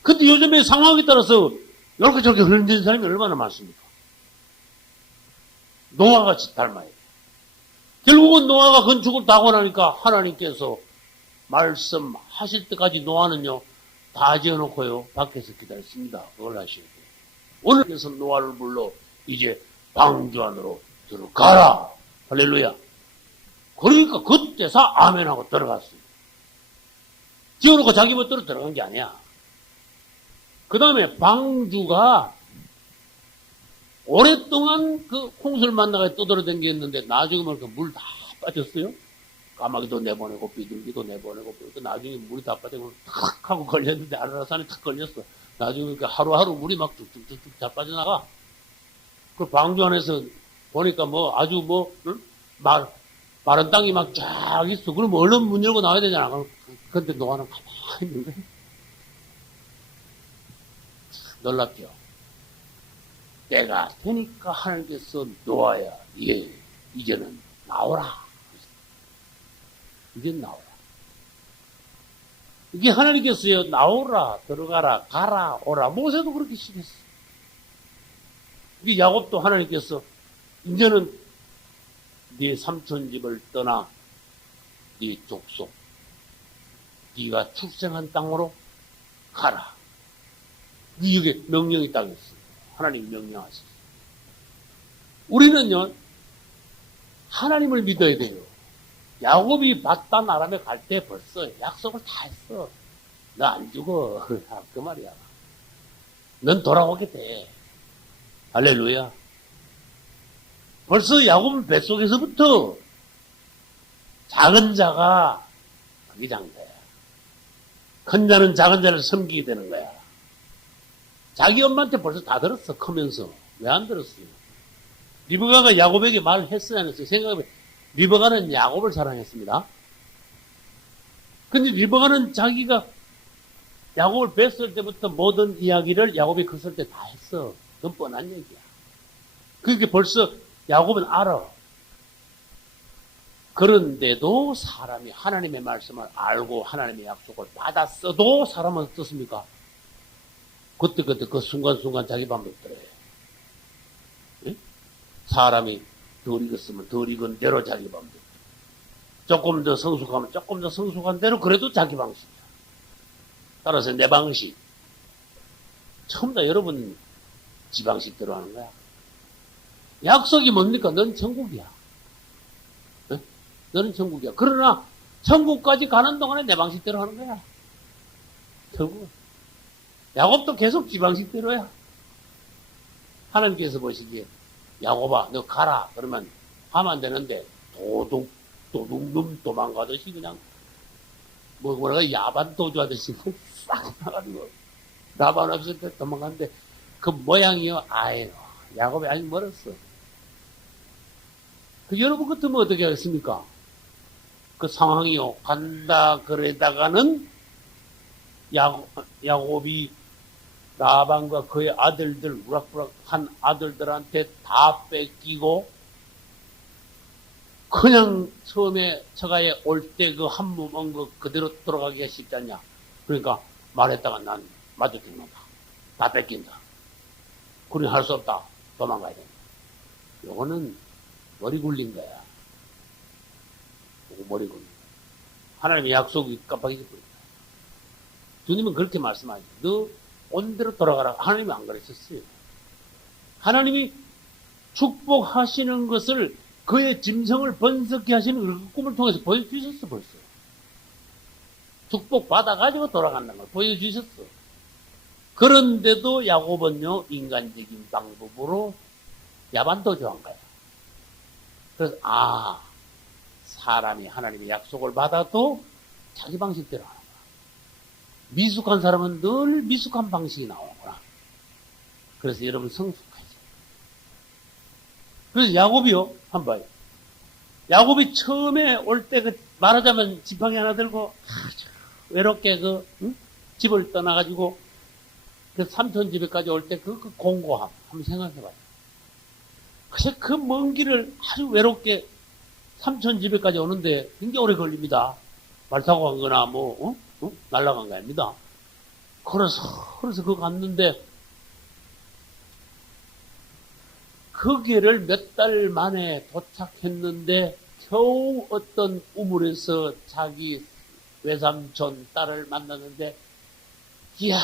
근데 요즘에 상황에 따라서 이렇게 저렇게 흔들리는 사람이 얼마나 많습니까? 노아같이 닮아야 돼. 결국은 노아가 건축을 다 하고 나니까 하나님께서 말씀하실 때까지 노아는요 다 지어놓고요 밖에서 기다렸습니다. 그걸 하셔야 돼요. 오늘께서 노아를 불러 이제 방주 안으로 들어가라. 할렐루야. 그러니까 그때서 아멘하고 들어갔어요. 지어놓고 자기 멋대로 들어간 게 아니야. 그 다음에 방주가 오랫동안 그 홍수를 만나가 떠돌아다녔는데 나중에 보니까 물 다 빠졌어요. 까마귀도 내보내고 비둘기도 내보내고 나중에 물이 다 빠지고 탁 하고 걸렸는데 아라라산에 탁 걸렸어. 나중에 그 하루하루 물이 막 쭉쭉쭉쭉 다 빠져나가. 그 방주 안에서 보니까 뭐 아주 뭐 마른 땅이 막 쫙 있어. 그럼 얼른 문 열고 나와야 되잖아. 근데 노아는 가만히 있는 거야. 놀랍죠. 때가 되니까 하나님께서 노아야, 예, 이제는 나오라. 이제 나오라. 이게 하나님께서요, 나오라, 들어가라, 가라, 오라. 모세도 그렇게 시켰어. 이게 야곱도 하나님께서 이제는 네 삼촌 집을 떠나 네 족속, 네가 출생한 땅으로 가라. 이게 명령이 딱 있어요. 하나님 명령하셨어요. 우리는요, 하나님을 믿어야 돼요. 야곱이 바단 아람에 갈 때 벌써 약속을 다 했어. 너 안 죽어. 그 말이야. 넌 돌아오게 돼. 할렐루야. 벌써 야곱은 뱃속에서부터 작은 자가 그게 장자야. 큰 자는 작은 자를 섬기게 되는 거야. 자기 엄마한테 벌써 다 들었어, 크면서. 왜 안 들었어요? 리브가가 야곱에게 말을 했어야 안 했어요? 생각해보면, 리브가는 야곱을 사랑했습니다. 근데 리브가는 자기가 야곱을 뵀을 때부터 모든 이야기를 야곱이 컸을 때 다 했어. 그건 뻔한 얘기야. 그러니까 벌써 야곱은 알아. 그런데도 사람이 하나님의 말씀을 알고 하나님의 약속을 받았어도 사람은 어떻습니까? 그때 그 순간순간 자기 방법대로 해. 예? 사람이 덜 익었으면 덜 익은 대로 자기 방법. 조금 더 성숙하면 조금 더 성숙한 대로 그래도 자기 방식이야. 따라서 내 방식. 처음 다 여러분 지 방식대로 하는 거야. 약속이 뭡니까? 넌 천국이야. 예? 너는 천국이야. 그러나 천국까지 가는 동안에 내 방식대로 하는 거야. 결국은. 야곱도 계속 지방식대로야. 하나님께서 보시기에 야곱아 너 가라 그러면 가면 안 되는데 도둑놈 도망가듯이 그냥 뭐랄까 야반도주하듯이 싹 나가지고 나반 없을 때 도망갔는데 그 모양이요 아예 야곱이 아직 멀었어. 그 여러분 같으면 어떻게 하겠습니까? 그 상황이요 간다 그러다가는 야곱이 라반과 그의 아들들 우락부락한 아들들한테 다 뺏기고 그냥 처음에 처가에 올 때 그 한 몸 온 거 그대로 돌아가기가 쉽지 않냐. 그러니까 말했다가 난 마주 죽는다. 다 뺏긴다. 그리 할 수 없다. 도망가야 된다. 요거는 머리 굴린 거야. 머리 굴린 거야. 하나님의 약속이 깜빡이지 버린다. 주님은 그렇게 말씀하죠. 너 온 대로 돌아가라. 하나님이 안 가르쳤어요. 하나님이 축복하시는 것을 그의 짐승을 번성케 하시는 그 꿈을 통해서 보여주셨어, 벌써. 축복 받아가지고 돌아간다는 걸 보여주셨어. 그런데도 야곱은요, 인간적인 방법으로 야반도주한 거야. 그래서, 사람이 하나님의 약속을 받아도 자기 방식대로 하는 거야. 미숙한 사람은 늘 미숙한 방식이 나오는구나. 그래서 여러분 성숙하죠. 그래서 야곱이요, 한번 봐요. 야곱이 처음에 올 때 말하자면 지팡이 하나 들고 외롭게 집을 떠나가지고 그 삼촌 집에까지 올 때 그 공고함 한번 생각해봐요. 그래서 그 먼 길을 아주 외롭게 삼촌 집에까지 오는데 굉장히 오래 걸립니다. 말 타고 간 거나 날아간 거 아닙니다. 그래서 그거 갔는데 그 길을 몇 달 만에 도착했는데 겨우 어떤 우물에서 자기 외삼촌 딸을 만났는데 이야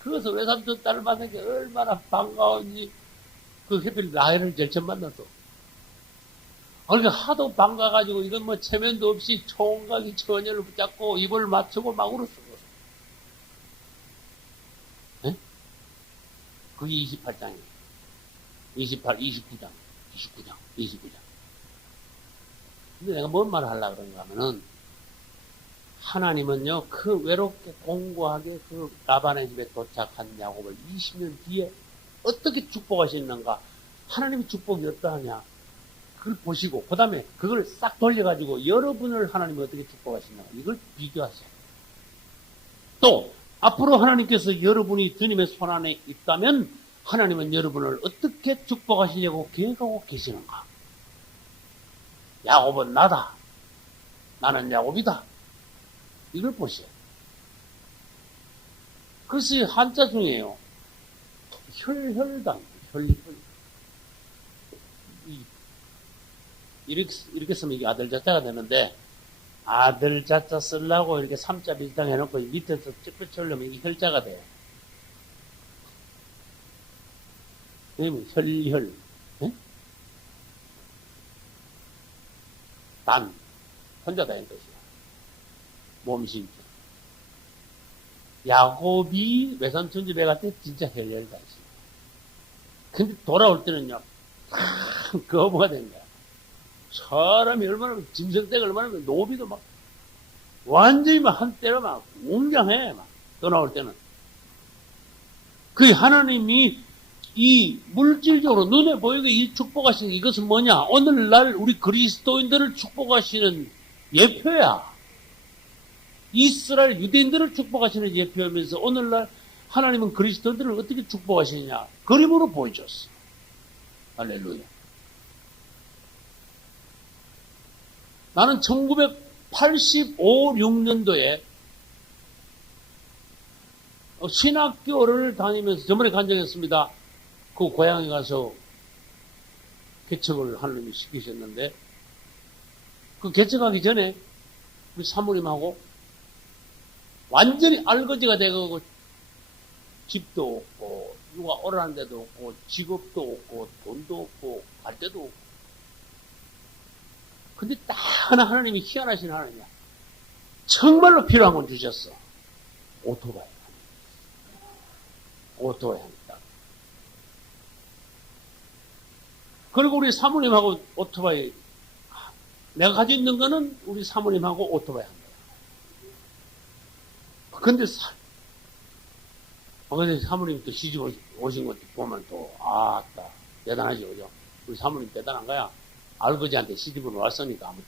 그것을 외삼촌 딸을 만난 게 얼마나 반가운지 그 하필 나이를 제일 처음 만났어. 그러니까 하도 반가가지고 이건 뭐 체면도 없이 총각이 처녀를 붙잡고 입을 맞추고 막 울었어. 네? 그게 28장이에요. 29장. 근데 내가 뭔 말을 하려고 그런가 하면은, 하나님은요, 그 외롭게 공고하게 그 라반의 집에 도착한 야곱을 20년 뒤에 어떻게 축복하시는가, 하나님의 축복이 어떠하냐, 그걸 보시고, 그 다음에 그걸 싹 돌려가지고 여러분을 하나님이 어떻게 축복하시는가, 이걸 비교하세요. 또, 앞으로 하나님께서 여러분이 주님의 손안에 있다면, 하나님은 여러분을 어떻게 축복하시려고 계획하고 계시는가? 야곱은 나다. 나는 야곱이다. 이걸 보세요. 글쎄 한자 중에요. 혈혈단, 이렇게 쓰면 이게 아들 자자가 되는데, 아들 자자 쓰려고 이렇게 삼자 빌당 해놓고 밑에서 ጭ붙여려면 이게 혈자가 돼요. 혈, 네? 단, 혼자다 이 뜻이야. 몸신자. 야곱이 외삼촌 집에 갈 때 진짜 혈혈다. 근데 돌아올 때는요, 거부가 된 거야. 사람이 얼마나, 짐승떼가 얼마나, 노비도 막, 완전히 막 한때로 막, 웅장해, 막, 떠나올 때는. 그 하나님이 이 물질적으로 눈에 보이게 이 축복하시는 이것은 뭐냐? 오늘날 우리 그리스도인들을 축복하시는 예표야. 이스라엘 유대인들을 축복하시는 예표면서 오늘날 하나님은 그리스도인들을 어떻게 축복하시느냐? 그림으로 보여줬어. 할렐루야. 나는 1985, 6년도에 신학교를 다니면서 저번에 간증했습니다. 그 고향에 가서 개척을 하나님이 시키셨는데 그 개척하기 전에 우리 사모님하고 완전히 알거지가 돼가고 집도 없고 누가 오라는 데도 없고 직업도 없고 돈도 없고 갈 데도 없고 근데 딱 하나 하나님이 희한하신 하나님이야. 정말로 필요한 건 주셨어. 오토바이. 오토바이 합니다. 그리고 우리 사모님하고 오토바이, 내가 가지고 있는 거는 우리 사모님하고 오토바이 합니다. 근데 사모님 또 시집 오신 것도 보면 또, 대단하죠, 그죠? 우리 사모님 대단한 거야. 아버지한테 시집을 왔으니까, 아무튼.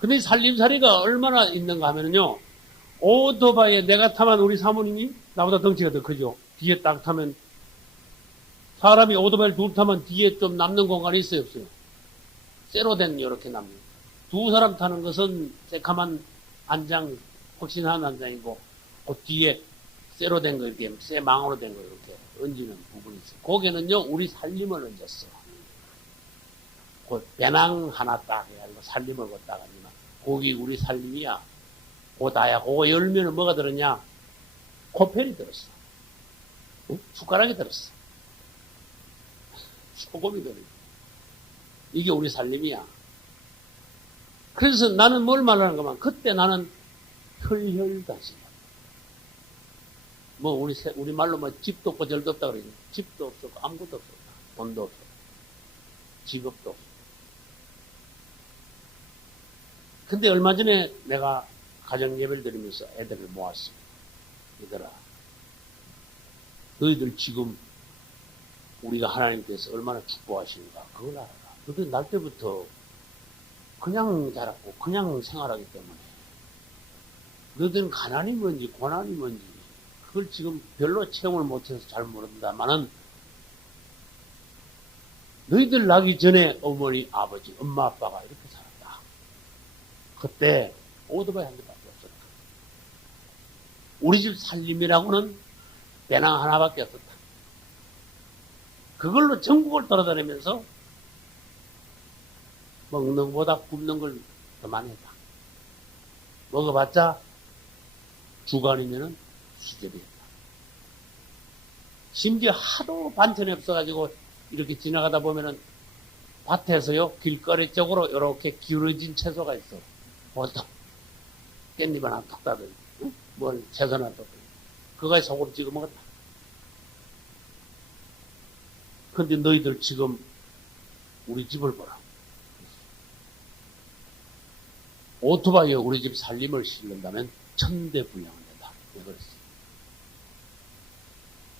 근데 살림살이가 얼마나 있는가 하면요, 오토바이에 내가 타면 우리 사모님이 나보다 덩치가 더 크죠? 뒤에 딱 타면, 사람이 오토바이를 둘 타면 뒤에 좀 남는 공간이 있어요, 없어요? 쇠로 된 이렇게 남는. 두 사람 타는 것은 새카만 안장, 혹신한 안장이고, 그 뒤에 쇠로 된 거, 이렇게, 쇠 망으로 된 거, 이렇게 얹는 부분이 있어요. 거기는요, 우리 살림을 얹었어. 그 배낭 하나 딱 해가지고 살림을 걷다가, 거기 우리 살림이야. 그거 다야. 그거 열면은 뭐가 들었냐? 코펠이 들었어. 응? 숟가락이 들었어. 소금이 들었어. 이게 우리 살림이야. 그래서 나는 뭘 말하는 거면, 그때 나는 혈혈단신. 뭐, 우리 말로 뭐, 집도 없고 절도 없다 그러지. 집도 없었고, 아무것도 없었다. 돈도 없었고, 직업도 없었고. 근데 얼마 전에 내가 가정 예배를 드리면서 애들을 모았어. 얘들아, 너희들 지금 우리가 하나님께서 얼마나 축복하시는가, 그걸 알아라. 너희들 날 때부터 그냥 자랐고, 그냥 생활하기 때문에. 너희들은 가난이 뭔지, 고난이 뭔지, 그걸 지금 별로 체험을 못해서 잘 모른다마는, 너희들 나기 전에 어머니, 아버지, 엄마, 아빠가 이렇게 살았다. 그때 오토바이 한 대밖에 없었다. 우리 집 살림이라고는 배낭 하나밖에 없었다. 그걸로 전국을 돌아다니면서 먹는 것보다 굶는 걸 더 많이 했다. 먹어봤자 주간이면은 수제비였다. 심지어 하도 반찬이 없어가지고 이렇게 지나가다 보면은 밭에서요, 길거리 쪽으로 이렇게 기울어진 채소가 있어. 보통 깻잎 하나 탁 따들, 응? 뭘 채소 하나 따들. 그거에 소금 찍어 먹었다. 근데 너희들 지금 우리 집을 보라. 오토바이에 우리 집 살림을 실른다면 천대분량은 된다. 왜 그랬어?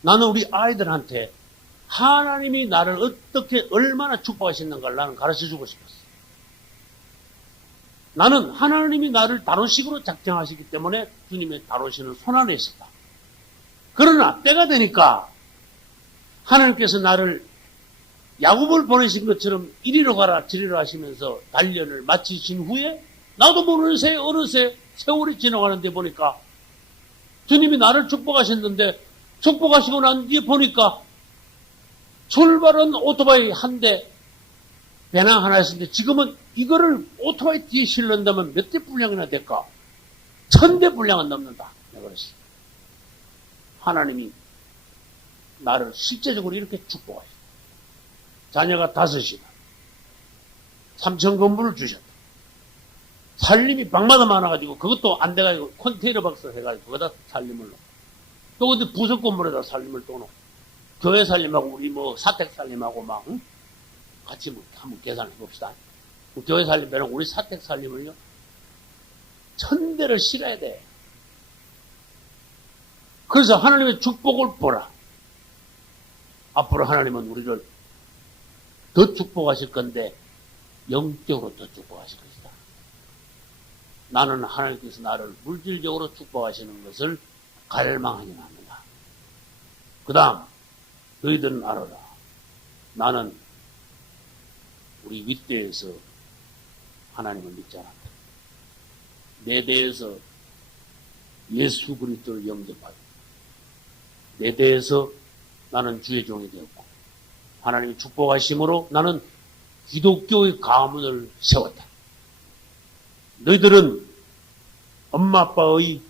나는 우리 아이들한테 하나님이 나를 어떻게 얼마나 축복하셨는가를 나는 가르쳐주고 싶었어. 나는 하나님이 나를 다루식으로 작정하시기 때문에 주님의 다루시는 손안에 있었다. 그러나 때가 되니까 하나님께서 나를 야곱을 보내신 것처럼 이리로 가라 저리로 하시면서 단련을 마치신 후에 나도 모르는 새에 어느새 세월이 지나가는데 보니까 주님이 나를 축복하셨는데 축복하시고 난 뒤에 보니까 출발은 오토바이 한 대, 배낭 하나 있었는데 지금은 이거를 오토바이 뒤에 실른다면 몇 대 분량이나 될까? 1000대 분량은 넘는다. 내가 그랬어. 하나님이 나를 실제적으로 이렇게 축복하셨다. 자녀가 5이나 3천 건물을 주셨다. 살림이 방마다 많아가지고 그것도 안 돼가지고 컨테이너 박스 해가지고 거기다 살림을 넣고 또 근데 부속 건물에다 살림을 또 넣고 교회 살림하고 우리 뭐 사택 살림하고 막 응? 같이 뭐 한번 계산해 봅시다. 교회 살림 배는 우리 사택 살림을요 1000대를 실어야 돼. 그래서 하나님의 축복을 보라. 앞으로 하나님은 우리를 더 축복하실 건데 영적으로 더 축복하실 것이다. 나는 하나님께서 나를 물질적으로 축복하시는 것을 갈망하지 않는다. 그 다음 너희들은 알아라. 나는 우리 윗대에서 하나님을 믿지 않았다. 내 대에서 예수 그리스도를 영접하고 내 대에서 나는 주의 종이 되었고 하나님이 축복하심으로 나는 기독교의 가문을 세웠다. 너희들은 엄마 아빠의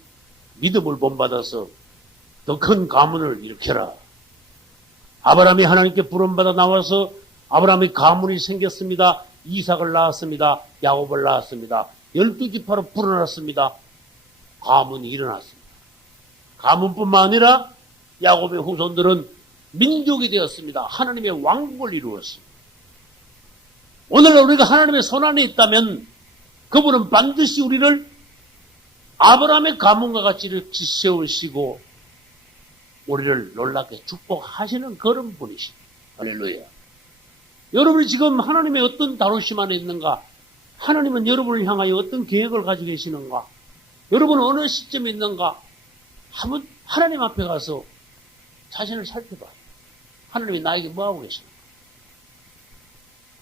믿음을 본받아서 더 큰 가문을 일으켜라. 아브라함이 하나님께 부름받아 나와서 아브라함의 가문이 생겼습니다. 이삭을 낳았습니다. 야곱을 낳았습니다. 12지파로 불어났습니다. 가문이 일어났습니다. 가문뿐만 아니라 야곱의 후손들은 민족이 되었습니다. 하나님의 왕국을 이루었습니다. 오늘날 우리가 하나님의 손안에 있다면 그분은 반드시 우리를 아브라함의 가문과 같이 이렇게 세우시고 우리를 놀랍게 축복하시는 그런 분이십니다. 할렐루야. 여러분이 지금 하나님의 어떤 다루심 안에 있는가? 하나님은 여러분을 향하여 어떤 계획을 가지고 계시는가? 여러분은 어느 시점에 있는가? 한번 하나님 앞에 가서 자신을 살펴봐. 하나님이 나에게 뭐하고 계시는가?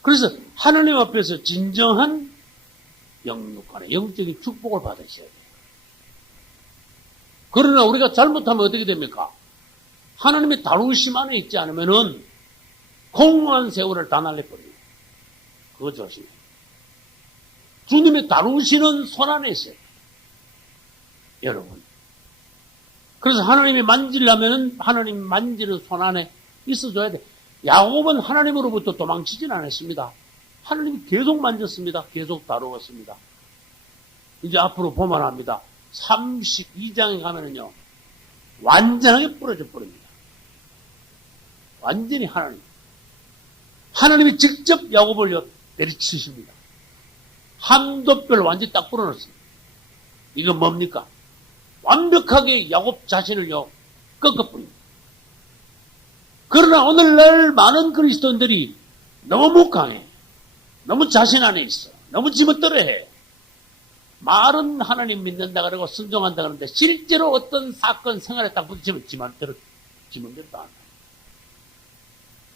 그래서 하나님 앞에서 진정한 영육간의 영적인 축복을 받으셔야 돼요. 그러나 우리가 잘못하면 어떻게 됩니까? 하나님의 다루심 안에 있지 않으면은 공허한 세월을 다 날려버려요. 그거 조심해요. 주님의 다루시는 손 안에 있어요. 여러분. 그래서 하나님이 만지려면 하나님 만지는 손 안에 있어줘야 돼. 야곱은 하나님으로부터 도망치진 않았습니다. 하나님이 계속 만졌습니다. 계속 다루었습니다. 이제 앞으로 보면 합니다. 32장에 가면은요, 완전하게 부러져 버립니다. 완전히 하나님. 하나님이 직접 야곱을 내리치십니다. 한도뼈를 완전히 딱 부러놓습니다. 이건 뭡니까? 완벽하게 야곱 자신을요, 꺾어버립니다. 그러나 오늘날 많은 그리스도인들이 너무 강해. 너무 자신 안에 있어. 너무 지멋대로해. 말은 하나님 믿는다 그러고 순종한다 그러는데 실제로 어떤 사건 생활에 딱 부딪히면 지멋대로 안 해.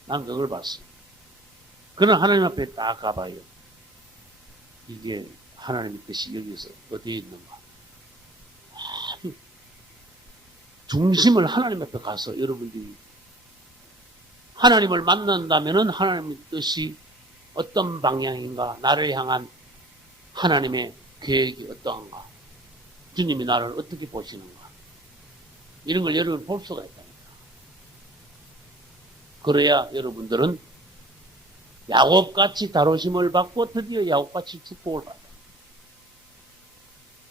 난 그걸 봤어. 그는 하나님 앞에 딱 가봐요. 이게 하나님의 뜻이 여기서 어디에 있는가. 중심을 하나님 앞에 가서 여러분들이 하나님을 만난다면은 하나님의 뜻이 어떤 방향인가, 나를 향한 하나님의 계획이 어떠한가, 주님이 나를 어떻게 보시는가, 이런 걸 여러분 볼 수가 있다니까. 그래야 여러분들은 야곱같이 다루심을 받고 드디어 야곱같이 축복을 받아.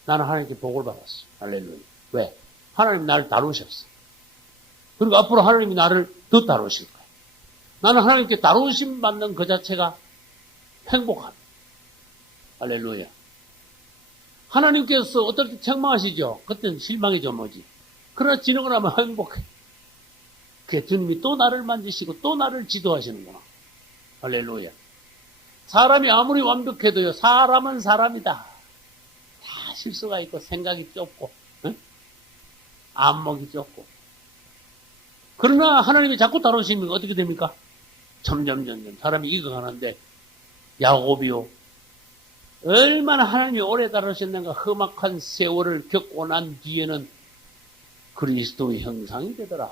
나는 하나님께 복을 받았어. 할렐루야. 왜? 하나님 나를 다루셨어. 그리고 앞으로 하나님이 나를 더 다루실 거야. 나는 하나님께 다루심 받는 그 자체가 행복합니다. 할렐루야. 하나님께서 어떨 때 책망하시죠? 그때는 실망이죠, 뭐지. 그러나 지나고 나면 행복해. 그 주님이 또 나를 만지시고 또 나를 지도하시는구나. 할렐루야. 사람이 아무리 완벽해도요, 사람은 사람이다. 다 실수가 있고, 생각이 좁고, 응? 안목이 좁고. 그러나 하나님이 자꾸 다루시면 어떻게 됩니까? 점점 사람이 익어가는데, 야곱이요, 얼마나 하나님이 오래 다루셨는가. 험악한 세월을 겪고 난 뒤에는 그리스도의 형상이 되더라.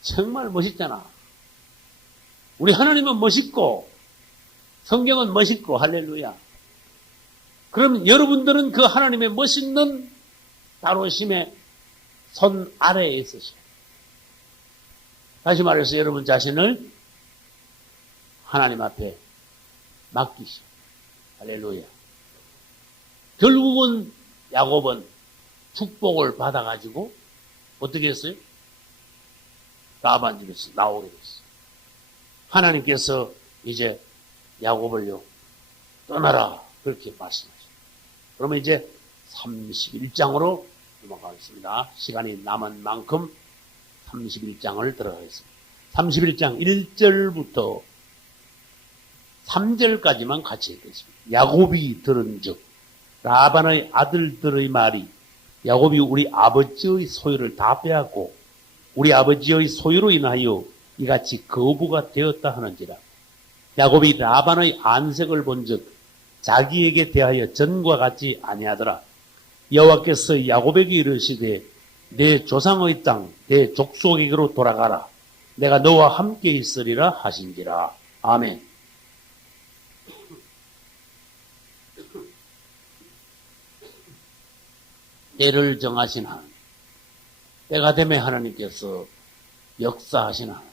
정말 멋있잖아. 우리 하나님은 멋있고 성경은 멋있고 할렐루야. 그럼 여러분들은 그 하나님의 멋있는 다루심의 손 아래에 있으셔. 다시 말해서 여러분 자신을 하나님 앞에 맡기시오. 할렐루야. 결국은 야곱은 축복을 받아가지고 어떻게 했어요? 라반 집에서 나오게 됐어요. 하나님께서 이제 야곱을요, 떠나라. 그렇게 말씀하셨어요. 그러면 이제 31장으로 넘어가겠습니다. 시간이 남은 만큼 31장을 들어가겠습니다. 31장 1절부터 3절까지만 같이 읽겠습니다. 야곱이 들은 즉, 라반의 아들들의 말이 야곱이 우리 아버지의 소유를 다 빼앗고 우리 아버지의 소유로 인하여 이같이 거부가 되었다 하는지라. 야곱이 라반의 안색을 본즉 자기에게 대하여 전과 같지 아니하더라. 여호와께서 야곱에게 이르시되 내 조상의 땅 내 족속에게로 돌아가라. 내가 너와 함께 있으리라 하신지라. 아멘. 때를 정하신 하나님, 때가 되면 하나님께서 역사하신 하나님.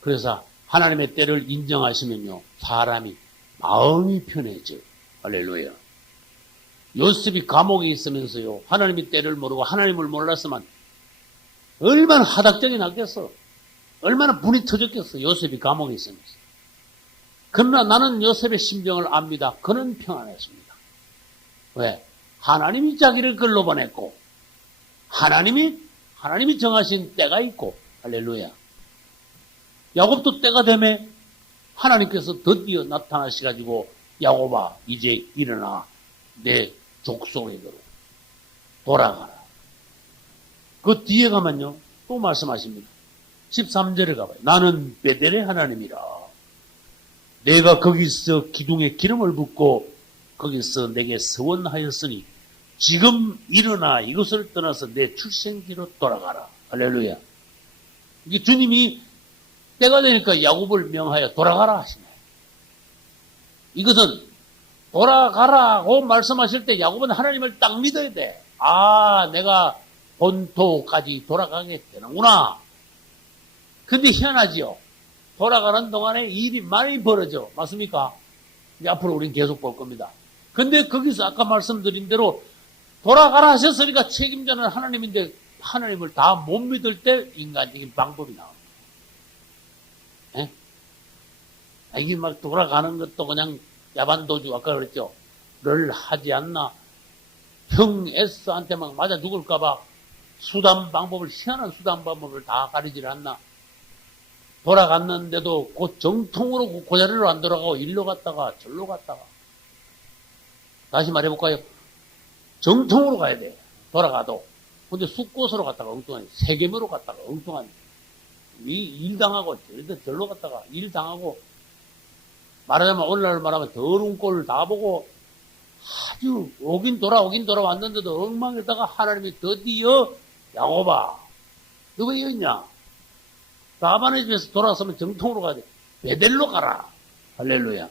그래서 하나님의 때를 인정하시면요, 사람이 마음이 편해져요. 할렐루야. 요셉이 감옥에 있으면서요, 하나님의 때를 모르고 하나님을 몰랐으면 얼마나 하닥정이 났겠어. 얼마나 분이 터졌겠어. 요셉이 감옥에 있으면서. 그러나 나는 요셉의 심정을 압니다. 그는 평안했습니다. 왜? 하나님이 자기를 글로 보냈고, 하나님이 정하신 때가 있고, 할렐루야. 야곱도 때가 되면 하나님께서 드디어 나타나셔가지고, 야곱아, 이제 일어나 내 족속에게로 돌아가라. 그 뒤에 가면요, 또 말씀하십니다. 13절에 가봐요. 나는 베델의 하나님이라. 내가 거기서 기둥에 기름을 붓고 거기서 내게 서원하였으니 지금 일어나 이것을 떠나서 내 출생지로 돌아가라. 할렐루야. 이게 주님이 때가 되니까 야곱을 명하여 돌아가라 하시네. 이것은 돌아가라고 말씀하실 때 야곱은 하나님을 딱 믿어야 돼. 아, 내가 본토까지 돌아가게 되는구나. 근데 희한하지요. 돌아가는 동안에 일이 많이 벌어져. 맞습니까? 이제 앞으로 우리는 계속 볼 겁니다. 근데 거기서 아까 말씀드린 대로 돌아가라 하셨으니까 책임자는 하나님인데 하나님을 다 못 믿을 때 인간적인 방법이 나옵니다. 예? 이게 막 돌아가는 것도 그냥 야반도주, 아까 그랬죠. 를 하지 않나. 형 에스한테 막 맞아 죽을까봐 희한한 수단 방법을 다 가리질 않나. 돌아갔는데도 그 정통으로 그 자리로 안 돌아가고 일로 갔다가 절로 갔다가. 다시 말해볼까요? 정통으로 가야 돼. 돌아가도. 근데 숫곳으로 갔다가 엉뚱한, 세겜으로 갔다가 엉뚱한, 일 당하고, 절로 갔다가 일 당하고, 말하자면 오늘날 말하면 더러운 꼴을 다 보고 아주 오긴 돌아왔는데도 엉망에다가 하나님이 드디어 야곱아, 너 왜 여기 있냐? 라반의 집에서 돌아서면 정통으로 가야 돼. 베델로 가라. 할렐루야.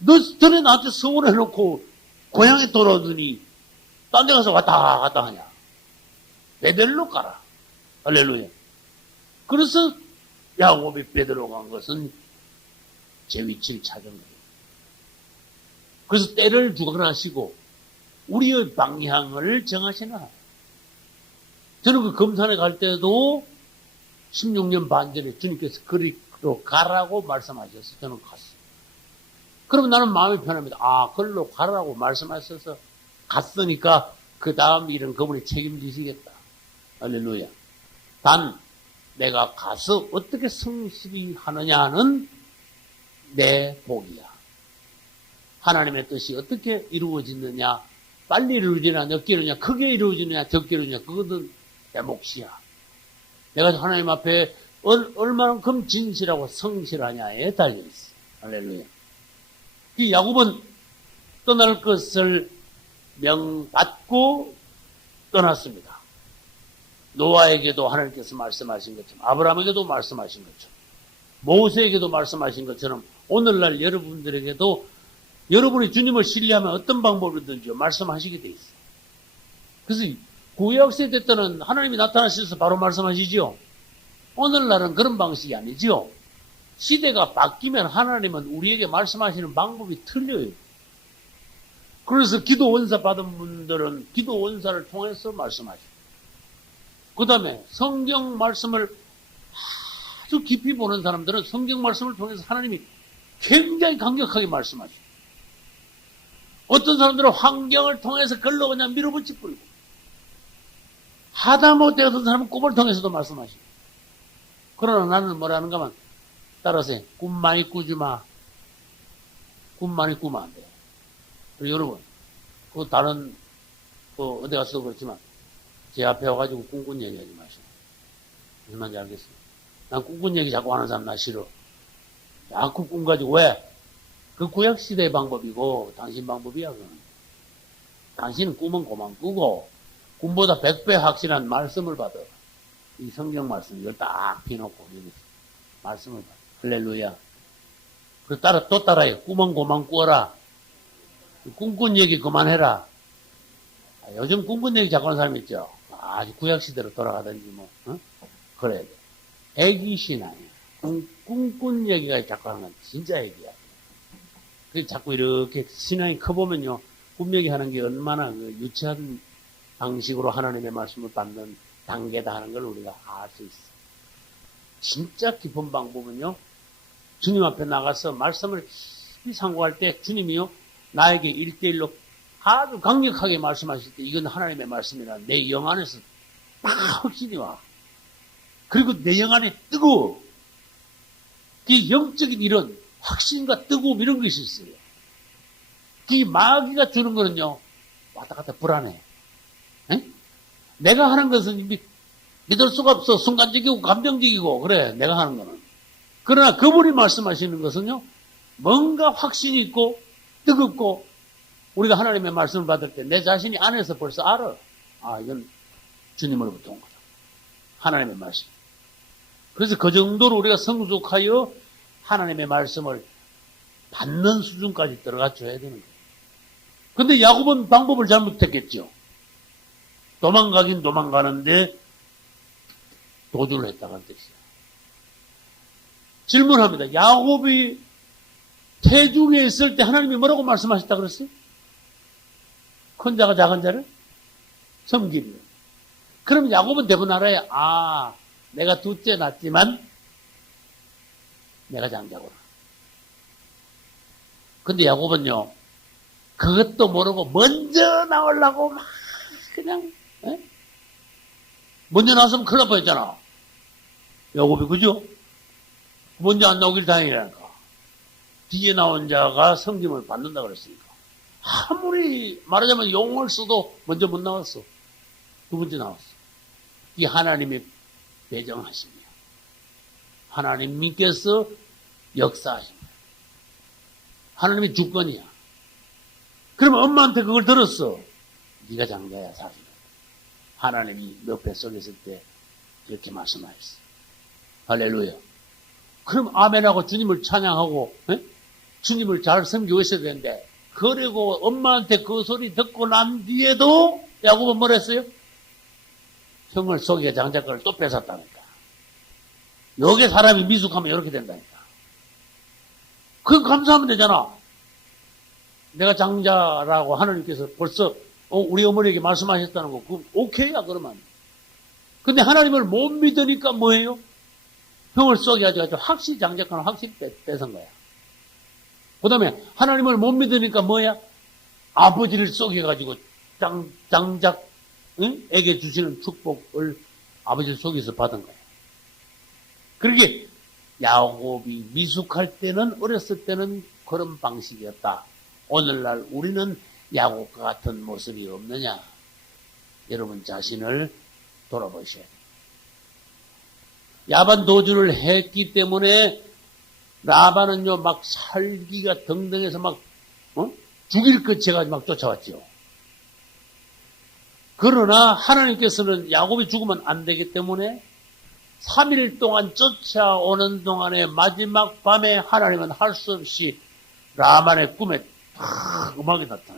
너 전에 나한테 서울해놓고 고향에 돌아오더니 딴 데 가서 왔다 갔다 하냐. 베델로 가라. 할렐루야. 그래서 야곱이 베델로 간 것은 제 위치를 찾은 거예요. 그래서 때를 주관하시고 우리의 방향을 정하시나. 저는 그 검산에 갈 때도 16년 반 전에 주님께서 그리로 가라고 말씀하셔서 저는 갔어요. 그러면 나는 마음이 편합니다. 아, 그리로 가라고 말씀하셔서 갔으니까 그 다음 일은 그분이 책임지시겠다. 할렐루야. 단 내가 가서 어떻게 성실히 하느냐는 내 복이야. 하나님의 뜻이 어떻게 이루어지느냐, 빨리 이루어지느냐, 늦게 이루어지느냐, 크게 이루어지느냐, 적게 이루어지느냐, 그것은 내 몫이야. 내가 하나님 앞에 얼마만큼 진실하고 성실하냐에 달려있어. 할렐루야. 이 야곱은 떠날 것을 명받고 떠났습니다. 노아에게도 하나님께서 말씀하신 것처럼, 아브라함에게도 말씀하신 것처럼, 모세에게도 말씀하신 것처럼, 오늘날 여러분들에게도 여러분이 주님을 신뢰하면 어떤 방법이든지 말씀하시게 돼 있어요. 그래서 구약시대 때는 하나님이 나타나셔서 바로 말씀하시죠. 오늘날은 그런 방식이 아니죠. 시대가 바뀌면 하나님은 우리에게 말씀하시는 방법이 틀려요. 그래서 기도 원사 받은 분들은 기도 원사를 통해서 말씀하시고, 그 다음에 성경 말씀을 아주 깊이 보는 사람들은 성경 말씀을 통해서 하나님이 굉장히 강력하게 말씀하시고, 어떤 사람들은 환경을 통해서 글로 그냥 밀어붙이 뿌리고, 하다못해 어떤 사람은 꿈을 통해서도 말씀하시고. 그러나 나는 뭐라는가 하면, 따라서 꿈 많이 꾸지 마. 꿈 많이 꾸면 안 돼. 그리고 여러분, 그 다른, 어디 가서도 그렇지만, 제 앞에 와가지고 꿈꾼 얘기 하지 마시고. 무슨 말인지 알겠어요? 난 꿈꾼 얘기 자꾸 하는 사람 나 싫어. 자꾸 꿈 가지고 왜? 그 구약시대의 방법이고, 당신 방법이야, 그건. 당신은 꿈은 그만 꾸고, 꿈보다 100배 확실한 말씀을 받아. 이 성경 말씀, 이걸 딱 피놓고, 여기 말씀을 받아. 할렐루야. 그 또 따라해. 꿈은 그만 꾸어라. 꿈꾼 얘기 그만해라. 요즘 꿈꾼 얘기 자꾸 하는 사람 있죠? 아주 구약시대로 돌아가든지 뭐, 그래야 돼. 애기신 아니야. 꿈꾼 얘기가 자꾸 하는 건 진짜 애기야. 그 자꾸 이렇게 신앙이 커보면요, 꿈얘기 하는 게 얼마나 그 유치한 방식으로 하나님의 말씀을 받는 단계다 하는 걸 우리가 알 수 있어. 진짜 깊은 방법은요, 주님 앞에 나가서 말씀을 깊이 상고할 때 주님이요, 나에게 1대1로 아주 강력하게 말씀하실 때 이건 하나님의 말씀이라 내 영 안에서 막 확신이 와. 그리고 내 영 안에 뜨거워. 그 영적인 이런 확신과 뜨거움 이런 것이 있어요. 그 마귀가 주는 거는요, 왔다 갔다 불안해. 에? 내가 하는 것은 이미 믿을 수가 없어. 순간적이고 감정적이고 그래, 내가 하는 거는. 그러나 그분이 말씀하시는 것은요, 뭔가 확신이 있고 뜨겁고 우리가 하나님의 말씀을 받을 때 내 자신이 안에서 벌써 알아. 아, 이건 주님으로부터 온 거다. 하나님의 말씀. 그래서 그 정도로 우리가 성숙하여 하나님의 말씀을 받는 수준까지 들어가 줘야 되는 거예요. 근데 야곱은 방법을 잘못했겠죠. 도망가긴 도망가는데 도주를 했다는 뜻이에요. 질문합니다. 야곱이 태중에 있을 때 하나님이 뭐라고 말씀하셨다 그랬어요? 큰 자가 작은 자를 섬기며. 그럼 야곱은 대부분 알아요. 아, 내가 둘째 낳았지만 내가 장자구나. 근데 야곱은요, 그것도 모르고 먼저 나오려고 막 그냥 먼저 나왔으면 큰일 날 뻔했잖아. 야곱이 그죠? 먼저 안 나오길 다행이라니까. 뒤에 나온 자가 성김을 받는다 그랬으니까. 아무리 말하자면 용을 써도 먼저 못 나왔어. 두 번째 나왔어. 이게 하나님의 배정하심이야. 하나님께서 역사하십니다. 하나님의 주권이야. 그러면 엄마한테 그걸 들었어. 네가 장자야 사실. 하나님이 너 뱃속에 있을 때 이렇게 말씀하셨어. 할렐루야. 그럼 아멘하고 주님을 찬양하고 주님을 잘 섬기고 있어야 되는데, 그리고 엄마한테 그 소리 듣고 난 뒤에도 야곱은 뭘 했어요? 형을 속이게 장자권을 또 뺏었다니까. 여기에 사람이 미숙하면 이렇게 된다니까. 그건 감사하면 되잖아. 내가 장자라고 하나님께서 벌써 우리 어머니에게 말씀하셨다는 거, 그럼 오케이야 그러면. 근데 하나님을 못 믿으니까 뭐예요? 형을 쏘게가지고 확실히 장자권을 확실히 뺏은 거야. 그 다음에 하나님을 못 믿으니까 뭐야? 아버지를 쏘게가지고 장작에게 주시는 축복을 아버지를 속여서 받은 거야. 그러게 야곱이 미숙할 때는, 어렸을 때는 그런 방식이었다. 오늘날 우리는 야곱과 같은 모습이 없느냐? 여러분 자신을 돌아보셔야 돼요. 야반 도주를 했기 때문에 라반은요 막 살기가 등등해서 막 죽일 것 해가지고 막 쫓아왔죠. 그러나 하나님께서는 야곱이 죽으면 안 되기 때문에 3일 동안 쫓아오는 동안에 마지막 밤에 하나님은 할 수 없이 라반의 꿈에 탁 음악이 나타나요.